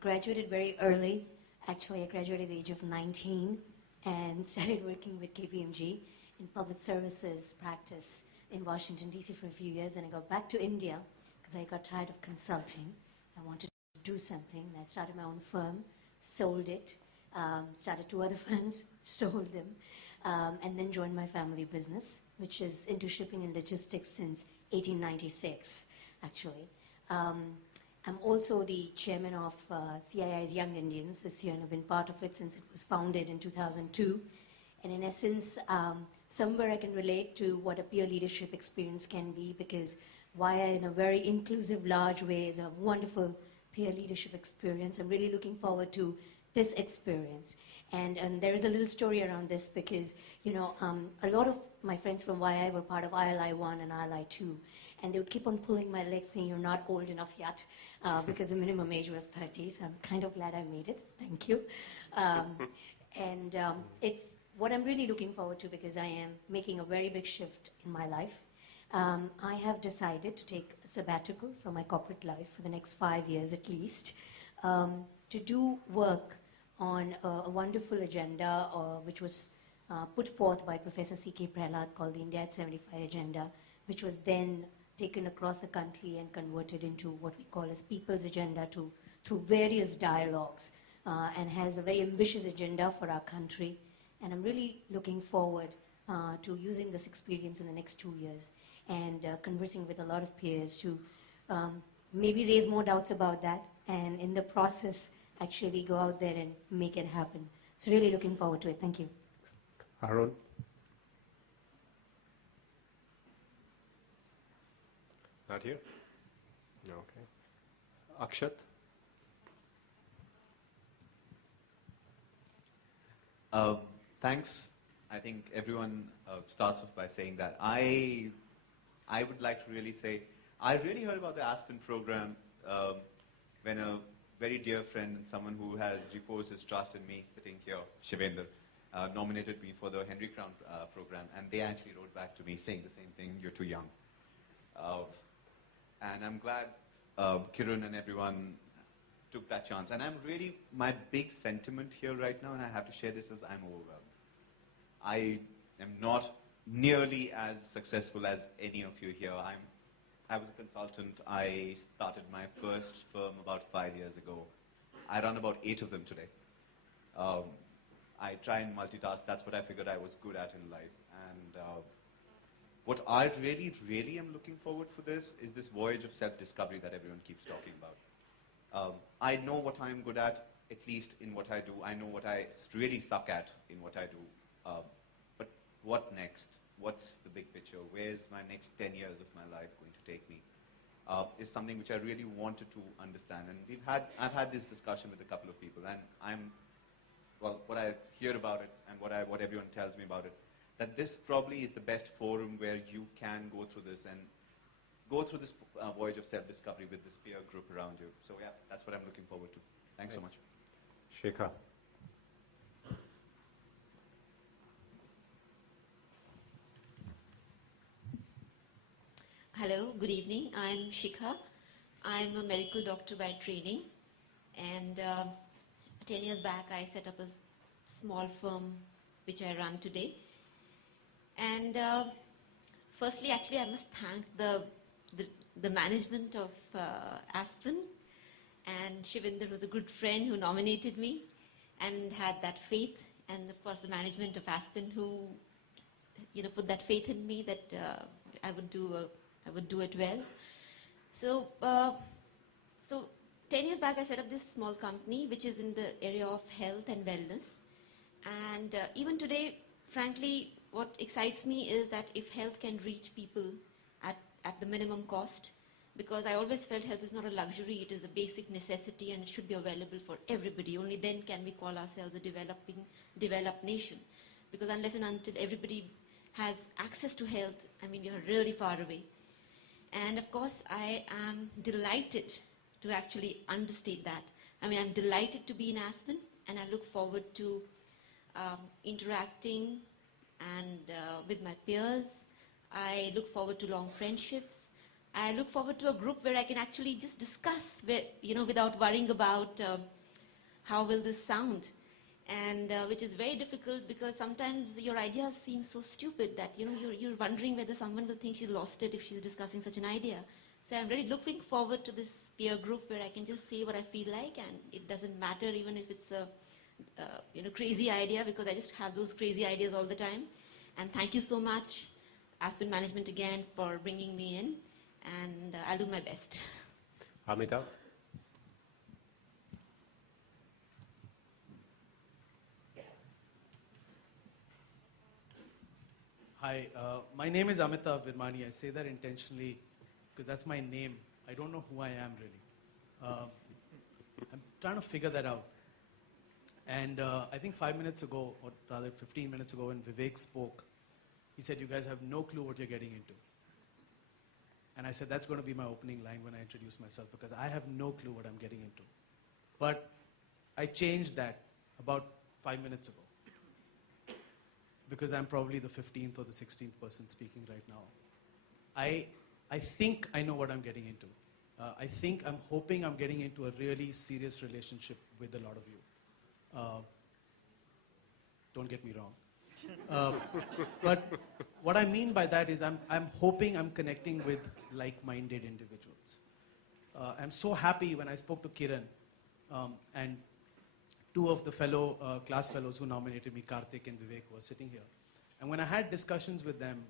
graduated very early. Actually, I graduated at the age of 19 and started working with KPMG in public services practice in Washington, D.C. for a few years. Then I got back to India because I got tired of consulting. I wanted to do something, and I started my own firm, sold it, started 2 other firms, sold them, and then joined my family business, which is into shipping and logistics since 1896, actually. I'm also the chairman of CII's Young Indians this year, and I've been part of it since it was founded in 2002. And in essence, somewhere I can relate to what a peer leadership experience can be, because YI in a very inclusive, large way is a wonderful peer leadership experience. I'm really looking forward to this experience. And there is a little story around this because, a lot of my friends from YI were part of ILI 1 and ILI 2. And they would keep on pulling my leg saying, you're not old enough yet, because the minimum age was 30. So I'm kind of glad I made it. Thank you. It's what I'm really looking forward to, because I am making a very big shift in my life. I have decided to take a sabbatical from my corporate life for the next 5 years at least, to do work on a wonderful agenda which was put forth by Professor C.K. Prahlad, called the India at 75 Agenda, which was then taken across the country and converted into what we call as People's Agenda through various dialogues, and has a very ambitious agenda for our country. And I'm really looking forward to using this experience in the next 2 years and conversing with a lot of peers to maybe raise more doubts about that, and in the process actually go out there and make it happen. So really looking forward to it. Thank you. Arun? Not here? No, okay. Akshat? Thanks. I think everyone starts off by saying that. I would like to really say, I really heard about the Aspen program when a very dear friend and someone who has reposed his trust in me, sitting here, Shivendra, nominated me for the Henry Crown program, and they actually wrote back to me saying the same thing, you're too young. And I'm glad Kiran and everyone took that chance. And I'm really, my big sentiment here right now, and I have to share this, is I'm overwhelmed. I am not nearly as successful as any of you here. I was a consultant. I started my first firm about 5 years ago. I run about 8 of them today. Um, I try and multitask. That's what I figured I was good at in life. And what I really, really am looking forward for this is this voyage of self-discovery that everyone keeps talking about. I know what I'm good at least in what I do. I know what I really suck at in what I do. But what next? What's the big picture? Where's my next 10 years of my life going to take me? Is something which I really wanted to understand. And I've had this discussion with a couple of people, and what I hear about it and what everyone tells me about it, that this probably is the best forum where you can go through this and go through this voyage of self-discovery with this peer group around you. So yeah, that's what I'm looking forward to. Thanks so much. Shekha. Hello, good evening. I'm Shikha. I'm a medical doctor by training, and 10 years back I set up a small firm which I run today. And firstly, actually, I must thank the management of Aspen, and Shivinder, who's a good friend, who nominated me and had that faith, and of course the management of Aspen, who put that faith in me that I would do it well. So, 10 years back I set up this small company which is in the area of health and wellness. And even today, frankly, what excites me is that if health can reach people at the minimum cost, because I always felt health is not a luxury, it is a basic necessity and it should be available for everybody. Only then can we call ourselves a developed nation. Because unless and until everybody has access to health, I mean, we are really far away. And of course, I am delighted to actually understate that. I mean, I'm delighted to be in Aspen, and I look forward to interacting and with my peers. I look forward to long friendships. I look forward to a group where I can actually just discuss, without worrying about how will this sound. And which is very difficult because sometimes your ideas seem so stupid that you're wondering whether someone will think she's lost it if she's discussing such an idea. So I'm really looking forward to this peer group where I can just say what I feel like, and it doesn't matter even if it's a crazy idea, because I just have those crazy ideas all the time. And thank you so much, Aspen Management, again for bringing me in, and I'll do my best. Amita. Hi, my name is Amitav Virmani. I say that intentionally because that's my name. I don't know who I am really. I'm trying to figure that out. And I think 5 minutes ago, or rather 15 minutes ago, when Vivek spoke, he said, you guys have no clue what you're getting into. And I said, that's going to be my opening line when I introduce myself, because I have no clue what I'm getting into. But I changed that about 5 minutes ago, because I'm probably the 15th or the 16th person speaking right now. I think I know what I'm getting into. I'm hoping I'm getting into a really serious relationship with a lot of you. Don't get me wrong. But what I mean by that is I'm hoping I'm connecting with like-minded individuals. I'm so happy when I spoke to Kiran and two of the class fellows who nominated me, Karthik and Vivek, were sitting here. And when I had discussions with them,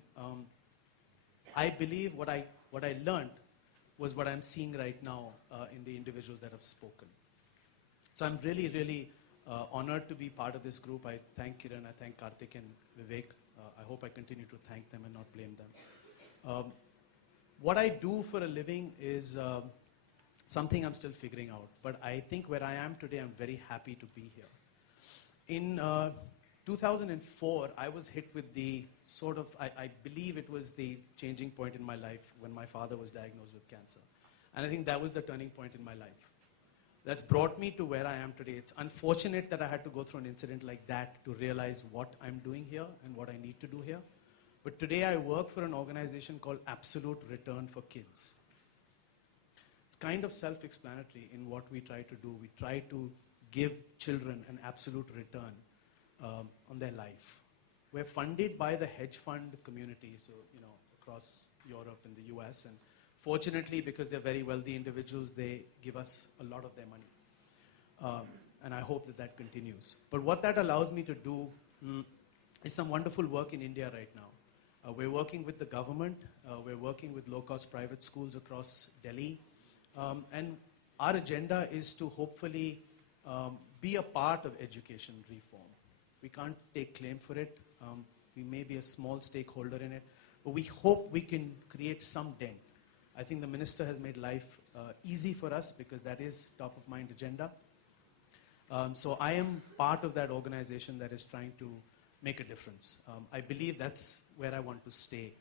I believe what I learned was what I'm seeing right now in the individuals that have spoken. So I'm really, really honored to be part of this group. I thank Kiran, I thank Karthik and Vivek. I hope I continue to thank them and not blame them. What I do for a living is something I'm still figuring out. But I think where I am today, I'm very happy to be here. In 2004, I was hit with the I believe it was the changing point in my life when my father was diagnosed with cancer. And I think that was the turning point in my life. That's brought me to where I am today. It's unfortunate that I had to go through an incident like that to realize what I'm doing here and what I need to do here. But today I work for an organization called Absolute Return for Kids. It's kind of self-explanatory in what we try to do. We try to give children an absolute return on their life. We're funded by the hedge fund community, so across Europe and the US, and Fortunately, because they're very wealthy individuals, they give us a lot of their money. And I hope that that continues. But what that allows me to do is some wonderful work in India right now. We're working with the government. We're working with low-cost private schools across Delhi. And our agenda is to hopefully be a part of education reform. We can't take claim for it. We may be a small stakeholder in it. But we hope we can create some dent. I think the minister has made life easy for us because that is top of mind agenda. So I am part of that organization that is trying to make a difference. I believe that's where I want to stay.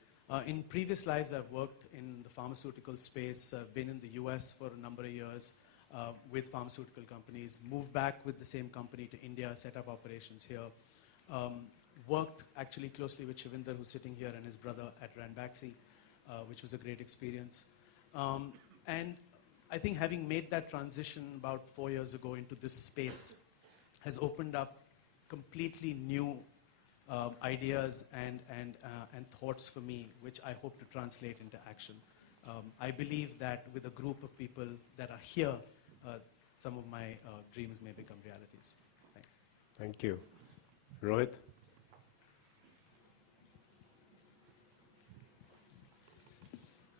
In previous lives, I've worked in the pharmaceutical space. I've been in the US for a number of years with pharmaceutical companies, moved back with the same company to India, set up operations here. Worked actually closely with Shivinder, who's sitting here, and his brother at Ranbaxy, which was a great experience. And I think having made that transition about 4 years ago into this space has opened up completely new ideas and thoughts for me, which I hope to translate into action. I believe that with a group of people that are here, some of my dreams may become realities. Thanks. Thank you. Rohit?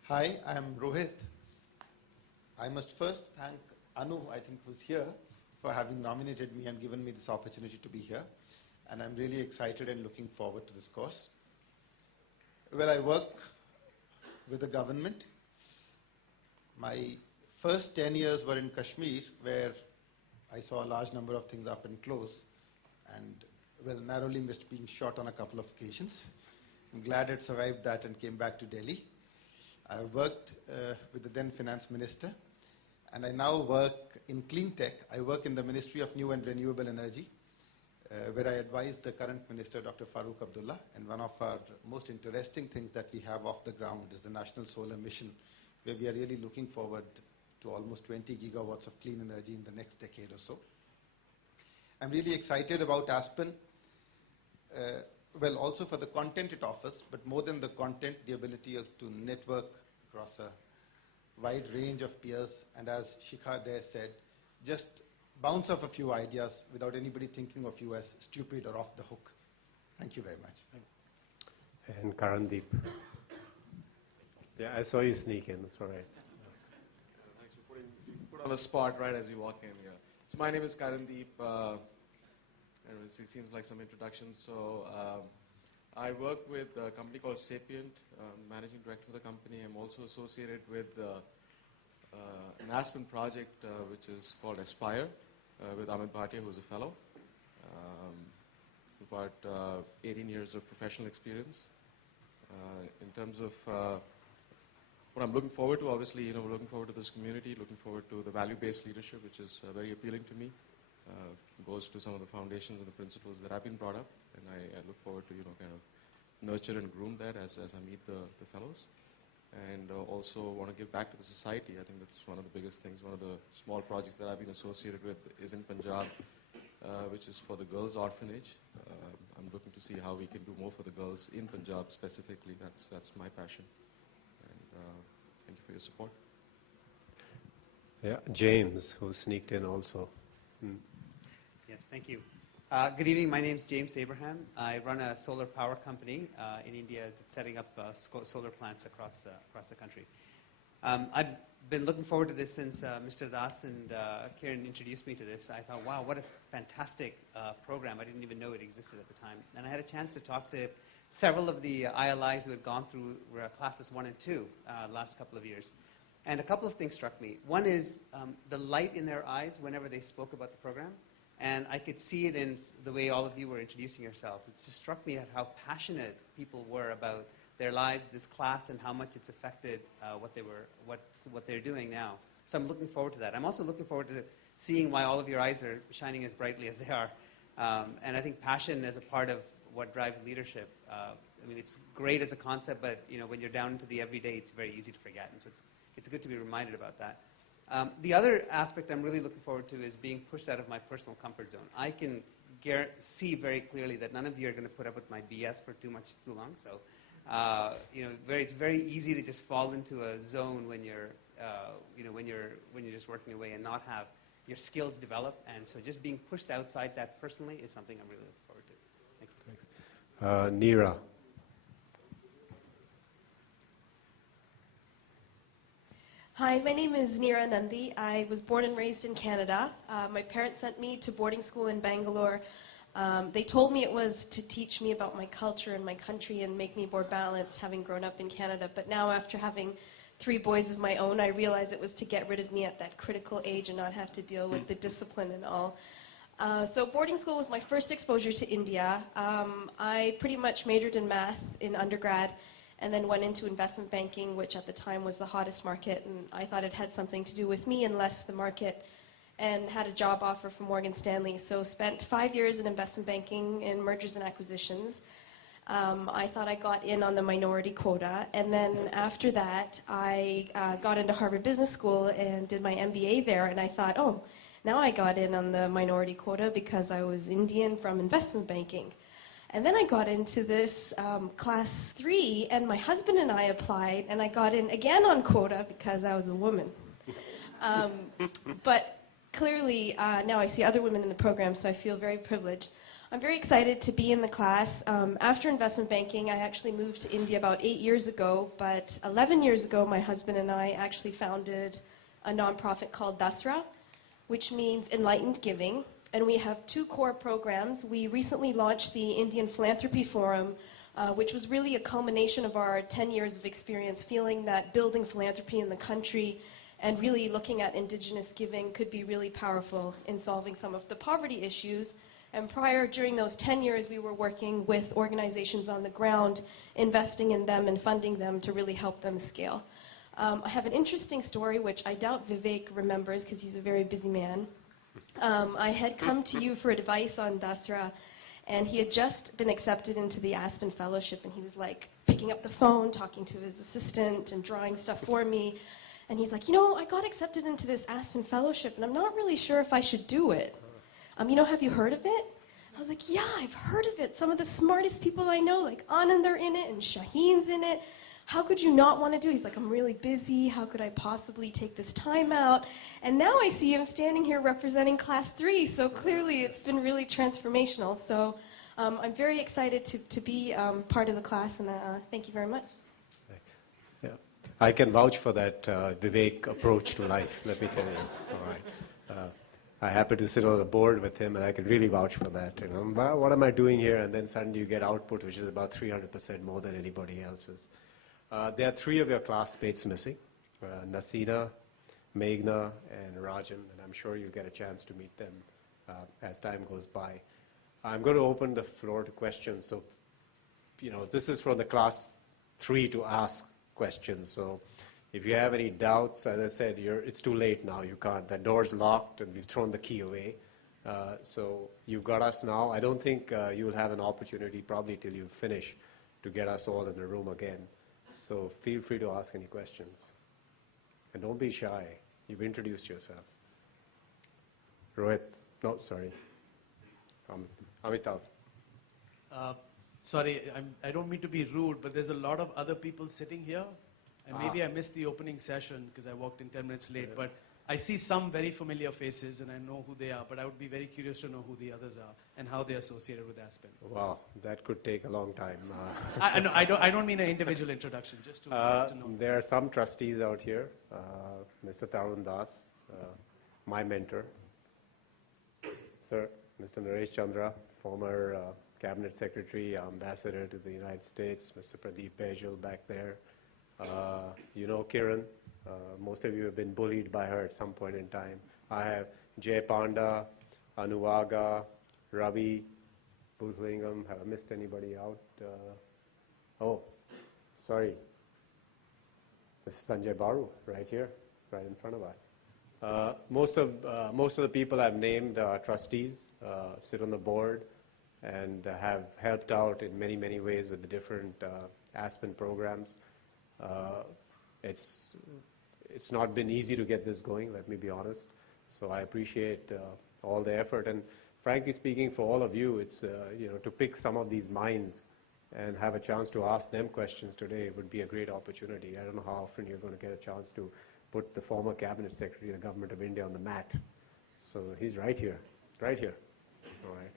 Hi, I am Rohit. I must first thank Anu, I think, who's here, for having nominated me and given me this opportunity to be here. And I'm really excited and looking forward to this course. Well, I work with the government. My first 10 years were in Kashmir, where I saw a large number of things up and close, and well, narrowly missed being shot on a couple of occasions. I'm glad I survived that and came back to Delhi. I worked with the then finance minister, and I now work in clean tech. I work in the Ministry of New and Renewable Energy, where I advise the current minister, Dr. Farooq Abdullah. And one of our most interesting things that we have off the ground is the National Solar Mission, where we are really looking forward to almost 20 gigawatts of clean energy in the next decade or so. I'm really excited about Aspen. Well, also for the content it offers, but more than the content, the ability to network across a wide range of peers, and as Shikha there said, just bounce off a few ideas without anybody thinking of you as stupid or off the hook. Thank you very much. And Karandeep. Yeah, I saw you sneak in, that's all right. Thanks for putting put on the spot right as you walk in here. So my name is Karandeep. It seems like some introduction. So I work with a company called Sapient, managing director of the company. I'm also associated with an Aspen project which is called Aspire with Amit Bhatia, who's a fellow. About 18 years of professional experience. In terms of what I'm looking forward to, obviously, we're looking forward to this community, looking forward to the value-based leadership, which is very appealing to me. Goes to some of the foundations and the principles that have been brought up, and I look forward to kind of nurture and groom that as I meet the fellows, and also want to give back to the society. I think that's one of the biggest things. One of the small projects that I've been associated with is in Punjab, which is for the girls' orphanage. I'm looking to see how we can do more for the girls in Punjab specifically. That's my passion, and thank you for your support. Yeah, James, who sneaked in also. Yes, thank you. Good evening. My name is James Abraham. I run a solar power company in India that's setting up solar plants across the country. I've been looking forward to this since Mr. Das and Kiran introduced me to this. I thought, wow, what a fantastic program. I didn't even know it existed at the time. And I had a chance to talk to several of the ILIs who had gone through classes 1 and 2 last couple of years. And a couple of things struck me. One is the light in their eyes whenever they spoke about the program. And I could see it in the way all of you were introducing yourselves. It just struck me at how passionate people were about their lives, this class, and how much it's affected what they're doing now. So I'm looking forward to that. I'm also looking forward to seeing why all of your eyes are shining as brightly as they are. And I think passion is a part of what drives leadership. I mean, it's great as a concept, but when you're down into the everyday, it's very easy to forget. And so it's good to be reminded about that. The other aspect I'm really looking forward to is being pushed out of my personal comfort zone. I can see very clearly that none of you are going to put up with my BS for too long. So where it's very easy to just fall into a zone when you're, when you're just working away and not have your skills develop. And so just being pushed outside that personally is something I'm really looking forward to. Thank you. Thanks. Neera. Hi, my name is Neera Nandi. I was born and raised in Canada. My parents sent me to boarding school in Bangalore. They told me it was to teach me about my culture and my country and make me more balanced, having grown up in Canada. But now, after having 3 boys of my own, I realize it was to get rid of me at that critical age and not have to deal with the discipline and all. So boarding school was my first exposure to India. I pretty much majored in math in undergrad and then went into investment banking, which at the time was the hottest market, and I thought it had something to do with me and less the market, and had a job offer from Morgan Stanley. So spent 5 years in investment banking in mergers and acquisitions. I thought I got in on the minority quota, and then after that, I got into Harvard Business School and did my MBA there, and I thought, oh, now I got in on the minority quota because I was Indian from investment banking. And then I got into this class 3, and my husband and I applied, and I got in again on quota because I was a woman. But clearly, now I see other women in the program, so I feel very privileged. I'm very excited to be in the class. After investment banking, I actually moved to India about 8 years ago, but 11 years ago, my husband and I actually founded a nonprofit called Dasra, which means enlightened giving. And we have 2 core programs. We recently launched the Indian Philanthropy Forum, which was really a culmination of our 10 years of experience, feeling that building philanthropy in the country and really looking at indigenous giving could be really powerful in solving some of the poverty issues. And during those 10 years, we were working with organizations on the ground, investing in them and funding them to really help them scale. I have an interesting story, which I doubt Vivek remembers because he's a very busy man. I had come to you for advice on Dasra, and he had just been accepted into the Aspen Fellowship, and he was like picking up the phone, talking to his assistant, and drawing stuff for me. And he's like, I got accepted into this Aspen Fellowship, and I'm not really sure if I should do it. Have you heard of it? I was like, yeah, I've heard of it. Some of the smartest people I know, like Anand, are in it, and Shaheen's in it. How could you not want to do it? He's like, I'm really busy. How could I possibly take this time out? And now I see him standing here representing Class 3, so clearly it's been really transformational. So I'm very excited to be part of the class, and thank you very much. Yeah. I can vouch for that Vivek approach to life, let me tell you. All right. I happen to sit on a board with him, and I can really vouch for that. What am I doing here? And then suddenly you get output, which is about 300% more than anybody else's. There are 3 of your classmates missing, Nasina, Meghna, and Rajan, and I'm sure you'll get a chance to meet them as time goes by. I'm going to open the floor to questions. So, this is for the class 3 to ask questions. So if you have any doubts, as I said, it's too late now. You can't. The door's locked, and we've thrown the key away. So you've got us now. I don't think you'll have an opportunity, probably till you finish, to get us all in the room again. So feel free to ask any questions. And don't be shy. You've introduced yourself. Rohit. No, sorry. Amitav. Sorry, I don't mean to be rude, but there's a lot of other people sitting here. And maybe I missed the opening session because I walked in 10 minutes late. Yeah. But I see some very familiar faces, and I know who they are. But I would be very curious to know who the others are and how they're associated with Aspen. Wow, that could take a long time. I don't mean an individual introduction, just to know. There are some trustees out here. Mr. Tarun Das, my mentor. Sir, Mr. Naresh Chandra, former Cabinet Secretary, Ambassador to the United States. Mr. Pradeep Bejal back there. Kiran. Most of you have been bullied by her at some point in time. I have Jay Panda, Anuvaga, Ravi, Bhuzlingam. Have I missed anybody out? Sorry. This is Sanjay Baru, right here, right in front of us. Most of the people I've named are trustees, sit on the board, and have helped out in many, many ways with the different Aspen programs. It's not been easy to get this going, let me be honest. So I appreciate all the effort. And frankly speaking, for all of you, it's to pick some of these minds and have a chance to ask them questions today would be a great opportunity. I don't know how often you're going to get a chance to put the former Cabinet Secretary of the Government of India on the mat. So he's right here, right here. All right.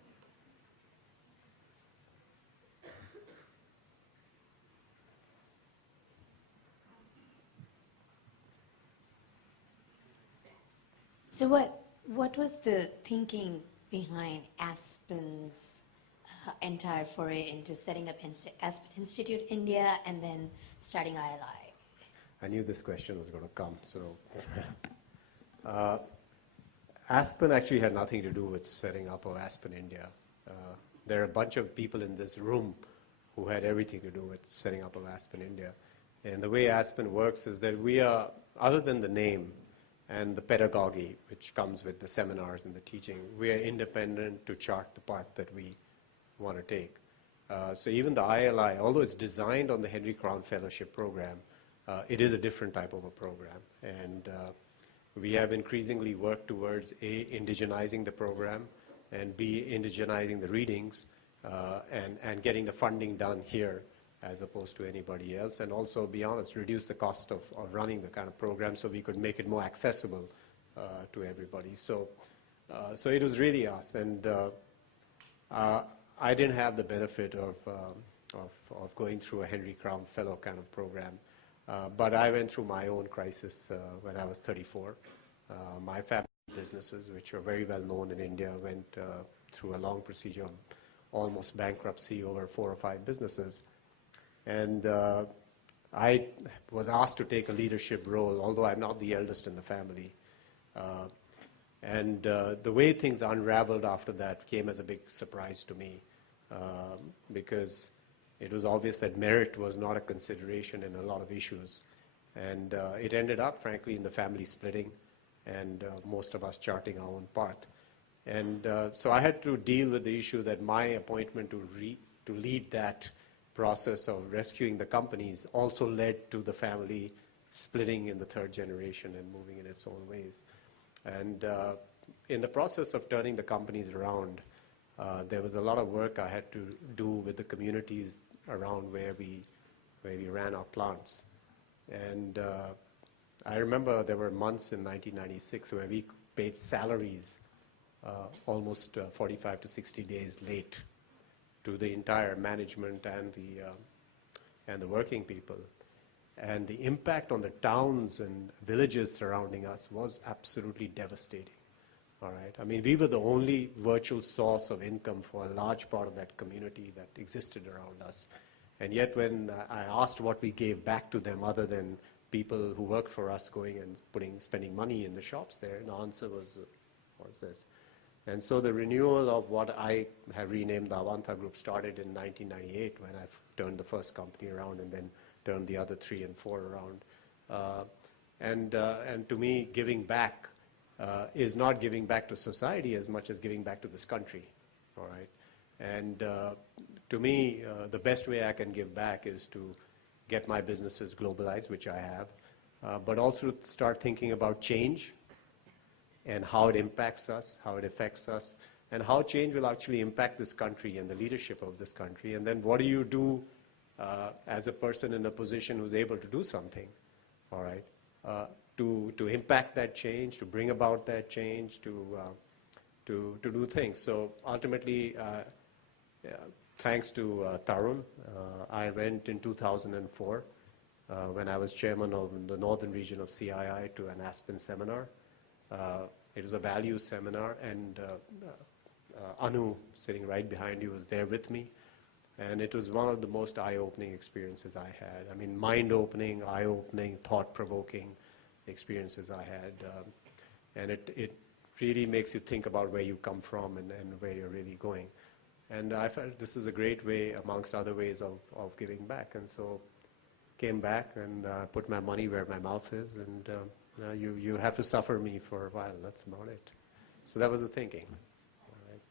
So what was the thinking behind Aspen's entire foray into setting up Aspen Institute India and then starting ILI? I knew this question was going to come. So Aspen actually had nothing to do with setting up of Aspen India. There are a bunch of people in this room who had everything to do with setting up of Aspen India. And the way Aspen works is that we are, other than the name and the pedagogy which comes with the seminars and the teaching, we are independent to chart the path that we want to take. So even the ILI, although it's designed on the Henry Crown Fellowship program, it is a different type of a program. And we have increasingly worked towards A, indigenizing the program, and B, indigenizing the readings, and getting the funding done here as opposed to anybody else, and also, be honest, reduce the cost of running the kind of program so we could make it more accessible to everybody. So it was really us, and I didn't have the benefit of going through a Henry Crown Fellow kind of program, but I went through my own crisis when I was 34. My family businesses, which are very well known in India, went through a long procedure of almost bankruptcy over 4 or 5 businesses. And I was asked to take a leadership role, although I'm not the eldest in the family. And the way things unraveled after that came as a big surprise to me, because it was obvious that merit was not a consideration in a lot of issues. And it ended up, frankly, in the family splitting and most of us charting our own path. And so I had to deal with the issue that my appointment to lead that process of rescuing the companies also led to the family splitting in the 3rd generation and moving in its own ways. And in the process of turning the companies around, there was a lot of work I had to do with the communities around where we ran our plants. And I remember there were months in 1996 where we paid salaries almost 45 to 60 days late to the entire management and the working people. And the impact on the towns and villages surrounding us was absolutely devastating. All right. I mean, we were the only virtual source of income for a large part of that community that existed around us. And yet when I asked what we gave back to them other than people who worked for us going and spending money in the shops there, the answer was, what is this? And so the renewal of what I have renamed the Avanta Group started in 1998 when I turned the first company around and then turned the other 3 and 4 around. And to me, giving back is not giving back to society as much as giving back to this country. All right. And to me, the best way I can give back is to get my businesses globalized, which I have, but also start thinking about change and how it impacts us, how it affects us, and how change will actually impact this country and the leadership of this country. And then what do you do as a person in a position who's able to do something, all right, to impact that change, to bring about that change, to do things. So ultimately, thanks to Tarun, I went in 2004 when I was chairman of the northern region of CII to an Aspen seminar. It was a values seminar, and Anu, sitting right behind you, was there with me. And it was one of the most eye-opening experiences I had. I mean, mind-opening, eye-opening, thought-provoking experiences I had. And it really makes you think about where you come from and where you're really going. And I felt this is a great way, amongst other ways, of giving back. And so came back and put my money where my mouth is, and you have to suffer me for a while. That's about it. So that was the thinking. All right.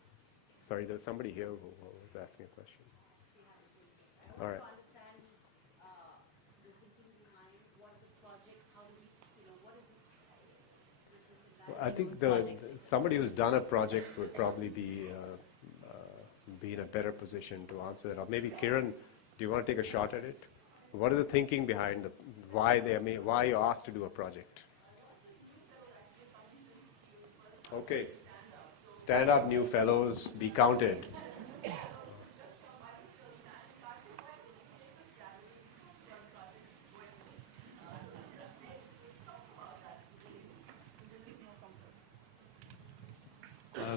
Sorry, there's somebody here who was asking a question. All right. Well, I think somebody who's done a project would probably be in a better position to answer that. Or maybe Kiran Do you want to take a shot at it? What is the thinking behind why you asked to do a project? Okay. Stand up, new fellows, be counted.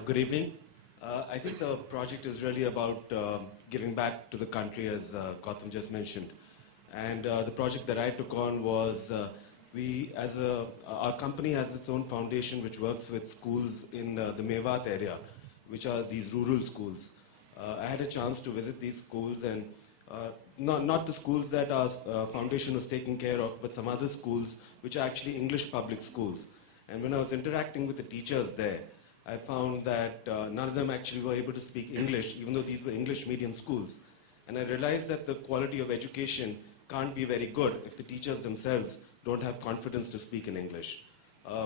Good evening. I think the project is really about giving back to the country, as Gautam just mentioned. And the project that I took on was our company has its own foundation which works with schools in the Mewat area, which are these rural schools. I had a chance to visit these schools, and not the schools that our foundation was taking care of, but some other schools which are actually English public schools. And when I was interacting with the teachers there, I found that none of them actually were able to speak English, even though these were English medium schools. And I realized that the quality of education can't be very good if the teachers themselves don't have confidence to speak in English.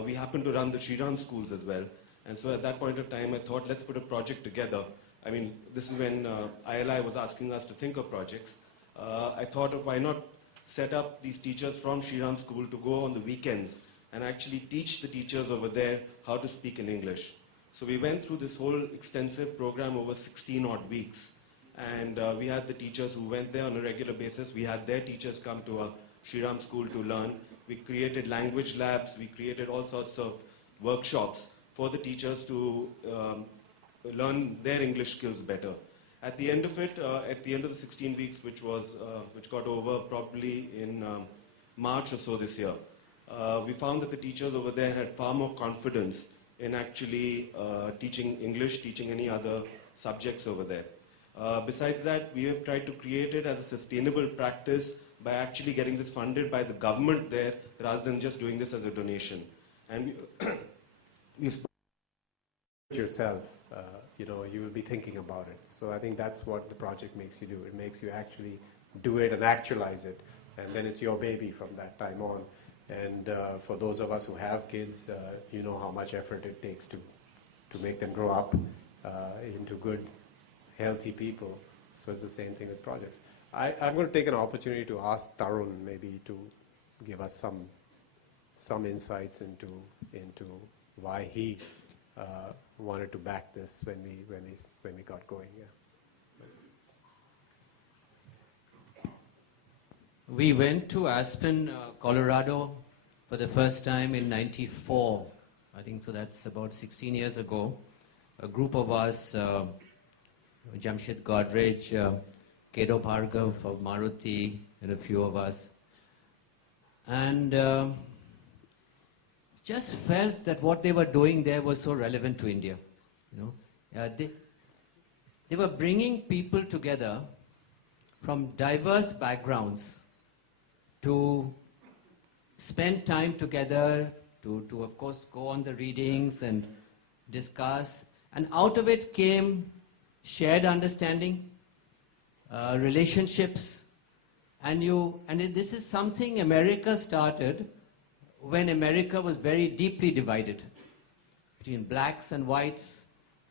We happen to run the Shriram schools as well. And so at that point of time, I thought, let's put a project together. I mean, this is when ILI was asking us to think of projects. I thought of why not set up these teachers from Shriram school to go on the weekends and actually teach the teachers over there how to speak in English. So we went through this whole extensive program over 16 odd weeks. And we had the teachers who went there on a regular basis. We had their teachers come to our Shriram school to learn. We created language labs. We created all sorts of workshops for the teachers to learn their English skills better. At the end of it, at the end of the 16 weeks, which got over probably in March or so this year, we found that the teachers over there had far more confidence in actually teaching English, teaching any other subjects over there. Besides that, we have tried to create it as a sustainable practice by actually getting this funded by the government there rather than just doing this as a donation. And we've yourself, you will be thinking about it. So I think that's what the project makes you do. It makes you actually do it and actualize it. And then it's your baby from that time on. And for those of us who have kids, you know how much effort it takes to make them grow up into good, healthy people. So it's the same thing with projects. I'm going to take an opportunity to ask Tarun maybe to give us some insights into why he wanted to back this when we got going. Yeah. We went to Aspen, Colorado for the first time in '94. I think so that's about 16 years ago. A group of us, Jamshid Godrej, Kedo Bhargav of Maruti, and a few of us. And just felt that what they were doing there was so relevant to India. They were bringing people together from diverse backgrounds to spend time together, to of course go on the readings and discuss. And out of it came shared understanding, relationships. This is something America started when America was very deeply divided between blacks and whites,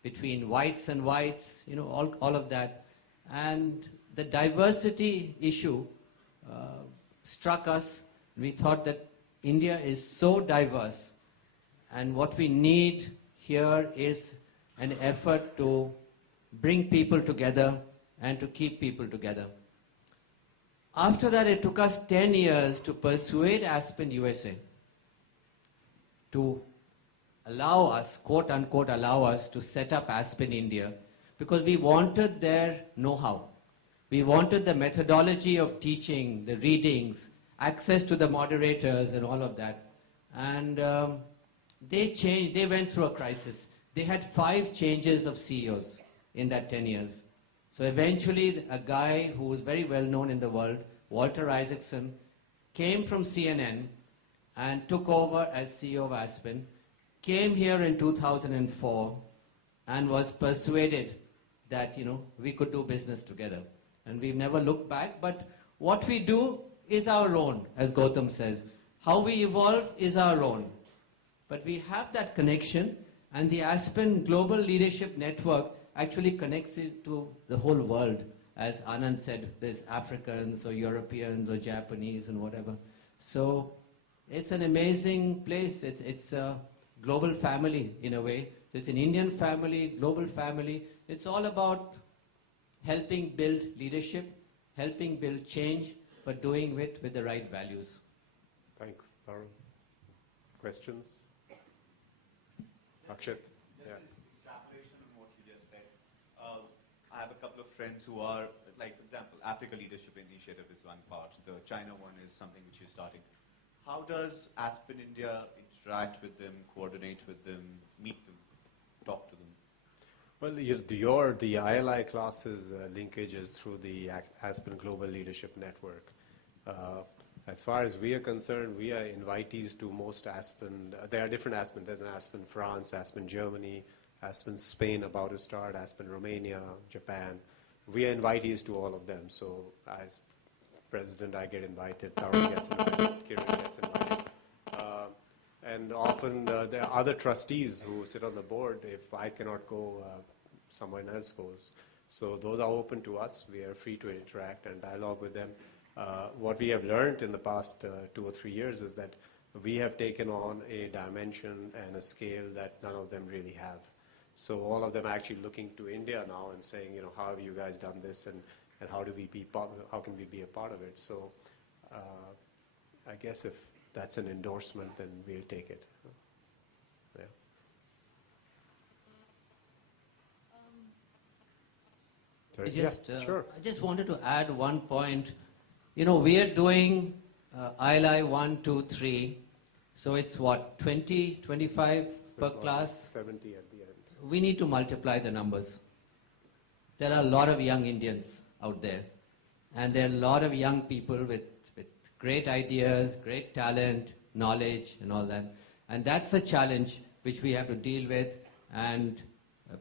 between whites and whites, all of that. And the diversity issue struck us. We thought that India is so diverse, and what we need here is an effort to bring people together and to keep people together. After that, it took us 10 years to persuade Aspen, USA, to allow us, quote unquote, allow us to set up Aspen, India, because we wanted their know-how. We wanted the methodology of teaching, the readings, access to the moderators and all of that. And they changed, they went through a crisis. They had 5 changes of CEOs in that 10 years. So eventually a guy who was very well known in the world, Walter Isaacson, came from CNN and took over as CEO of Aspen, came here in 2004 and was persuaded that, we could do business together. And we've never looked back, but what we do is our own, as Gautam says. How we evolve is our own. But we have that connection, and the Aspen Global Leadership Network actually connects it to the whole world as Anand said, there's Africans or Europeans or Japanese and whatever. So it's an amazing place. It's a global family in a way. It's an Indian family, global family. It's all about helping build leadership, helping build change, but doing it with the right values. Thanks, Arun. Questions? Akshat? Yeah. Extrapolation on what you just said. I have a couple of friends who are, like, for example, Africa Leadership Initiative is one part. The China one is something which you're starting. How does Aspen India interact with them, coordinate with them, meet them, talk to them? Well, the ILI classes linkage is through the Aspen Global Leadership Network. As far as we are concerned, we are invitees to most Aspen. There are different Aspen. There's an Aspen France, Aspen Germany, Aspen Spain about to start, Aspen Romania, Japan. We are invitees to all of them. So as president, I get invited, Tarun gets invited, Kiran gets invited. And often there are other trustees who sit on the board. If I cannot go, someone else goes. So those are open to us. We are free to interact and dialogue with them. What we have learned in the past 2 or 3 years is that we have taken on a dimension and a scale that none of them really have. So all of them are actually looking to India now and saying, how have you guys done this, and how can we be a part of it? So I guess if that's an endorsement, then we'll take it. Yeah. Sure. I just wanted to add one point. We are doing ILI 1, 2, 3. So it's what, 20, 25 per class? 70 at the end. We need to multiply the numbers. There are a lot of young Indians out there. And there are a lot of young people with great ideas, great talent, knowledge and all that. And that's a challenge which we have to deal with. And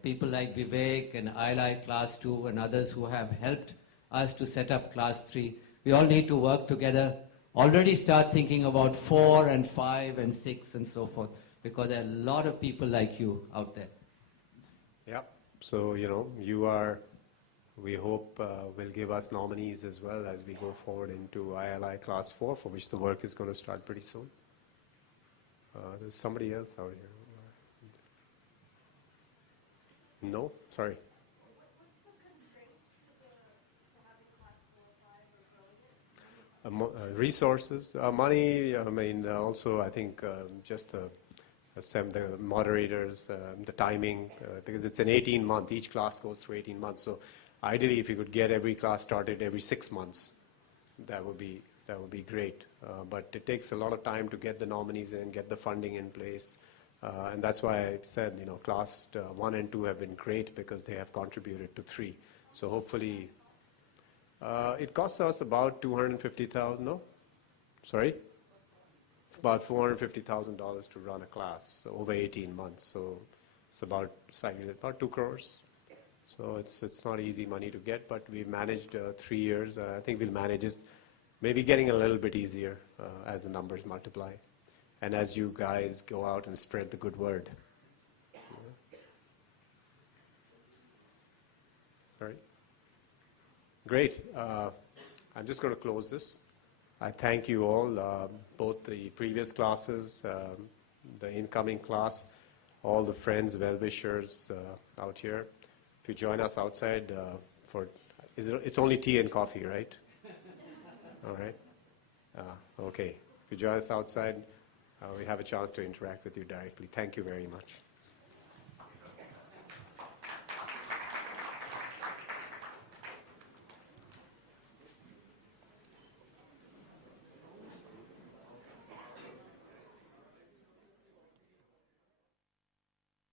people like Vivek and ILI Class 2 and others who have helped us to set up Class 3, we all need to work together. Already start thinking about 4 and 5 and 6 and so forth, because there are a lot of people like you out there. Yeah. So, we hope will give us nominees as well as we go forward into ILI Class 4, for which the work is going to start pretty soon. There's somebody else out here. No? Sorry. Resources, money, also I think just the moderators, the timing, because it's an 18-month, each class goes through 18 months. So ideally, if you could get every class started every 6 months, that would be great. But it takes a lot of time to get the nominees in, get the funding in place. And that's why I said, class 1 and 2 have been great because they have contributed to 3. So hopefully, it costs us about $250,000, no? Sorry? About $450,000 to run a class, so over 18 months. So it's about 2 crores. So it's not easy money to get, but we've managed 3 years. I think we'll manage it, maybe getting a little bit easier as the numbers multiply. And as you guys go out and spread the good word. Sorry? Great. I'm just going to close this. I thank you all, both the previous classes, the incoming class, all the friends, well-wishers out here. If you join us outside it's only tea and coffee, right? All right. Okay. If you join us outside, we have a chance to interact with you directly. Thank you very much.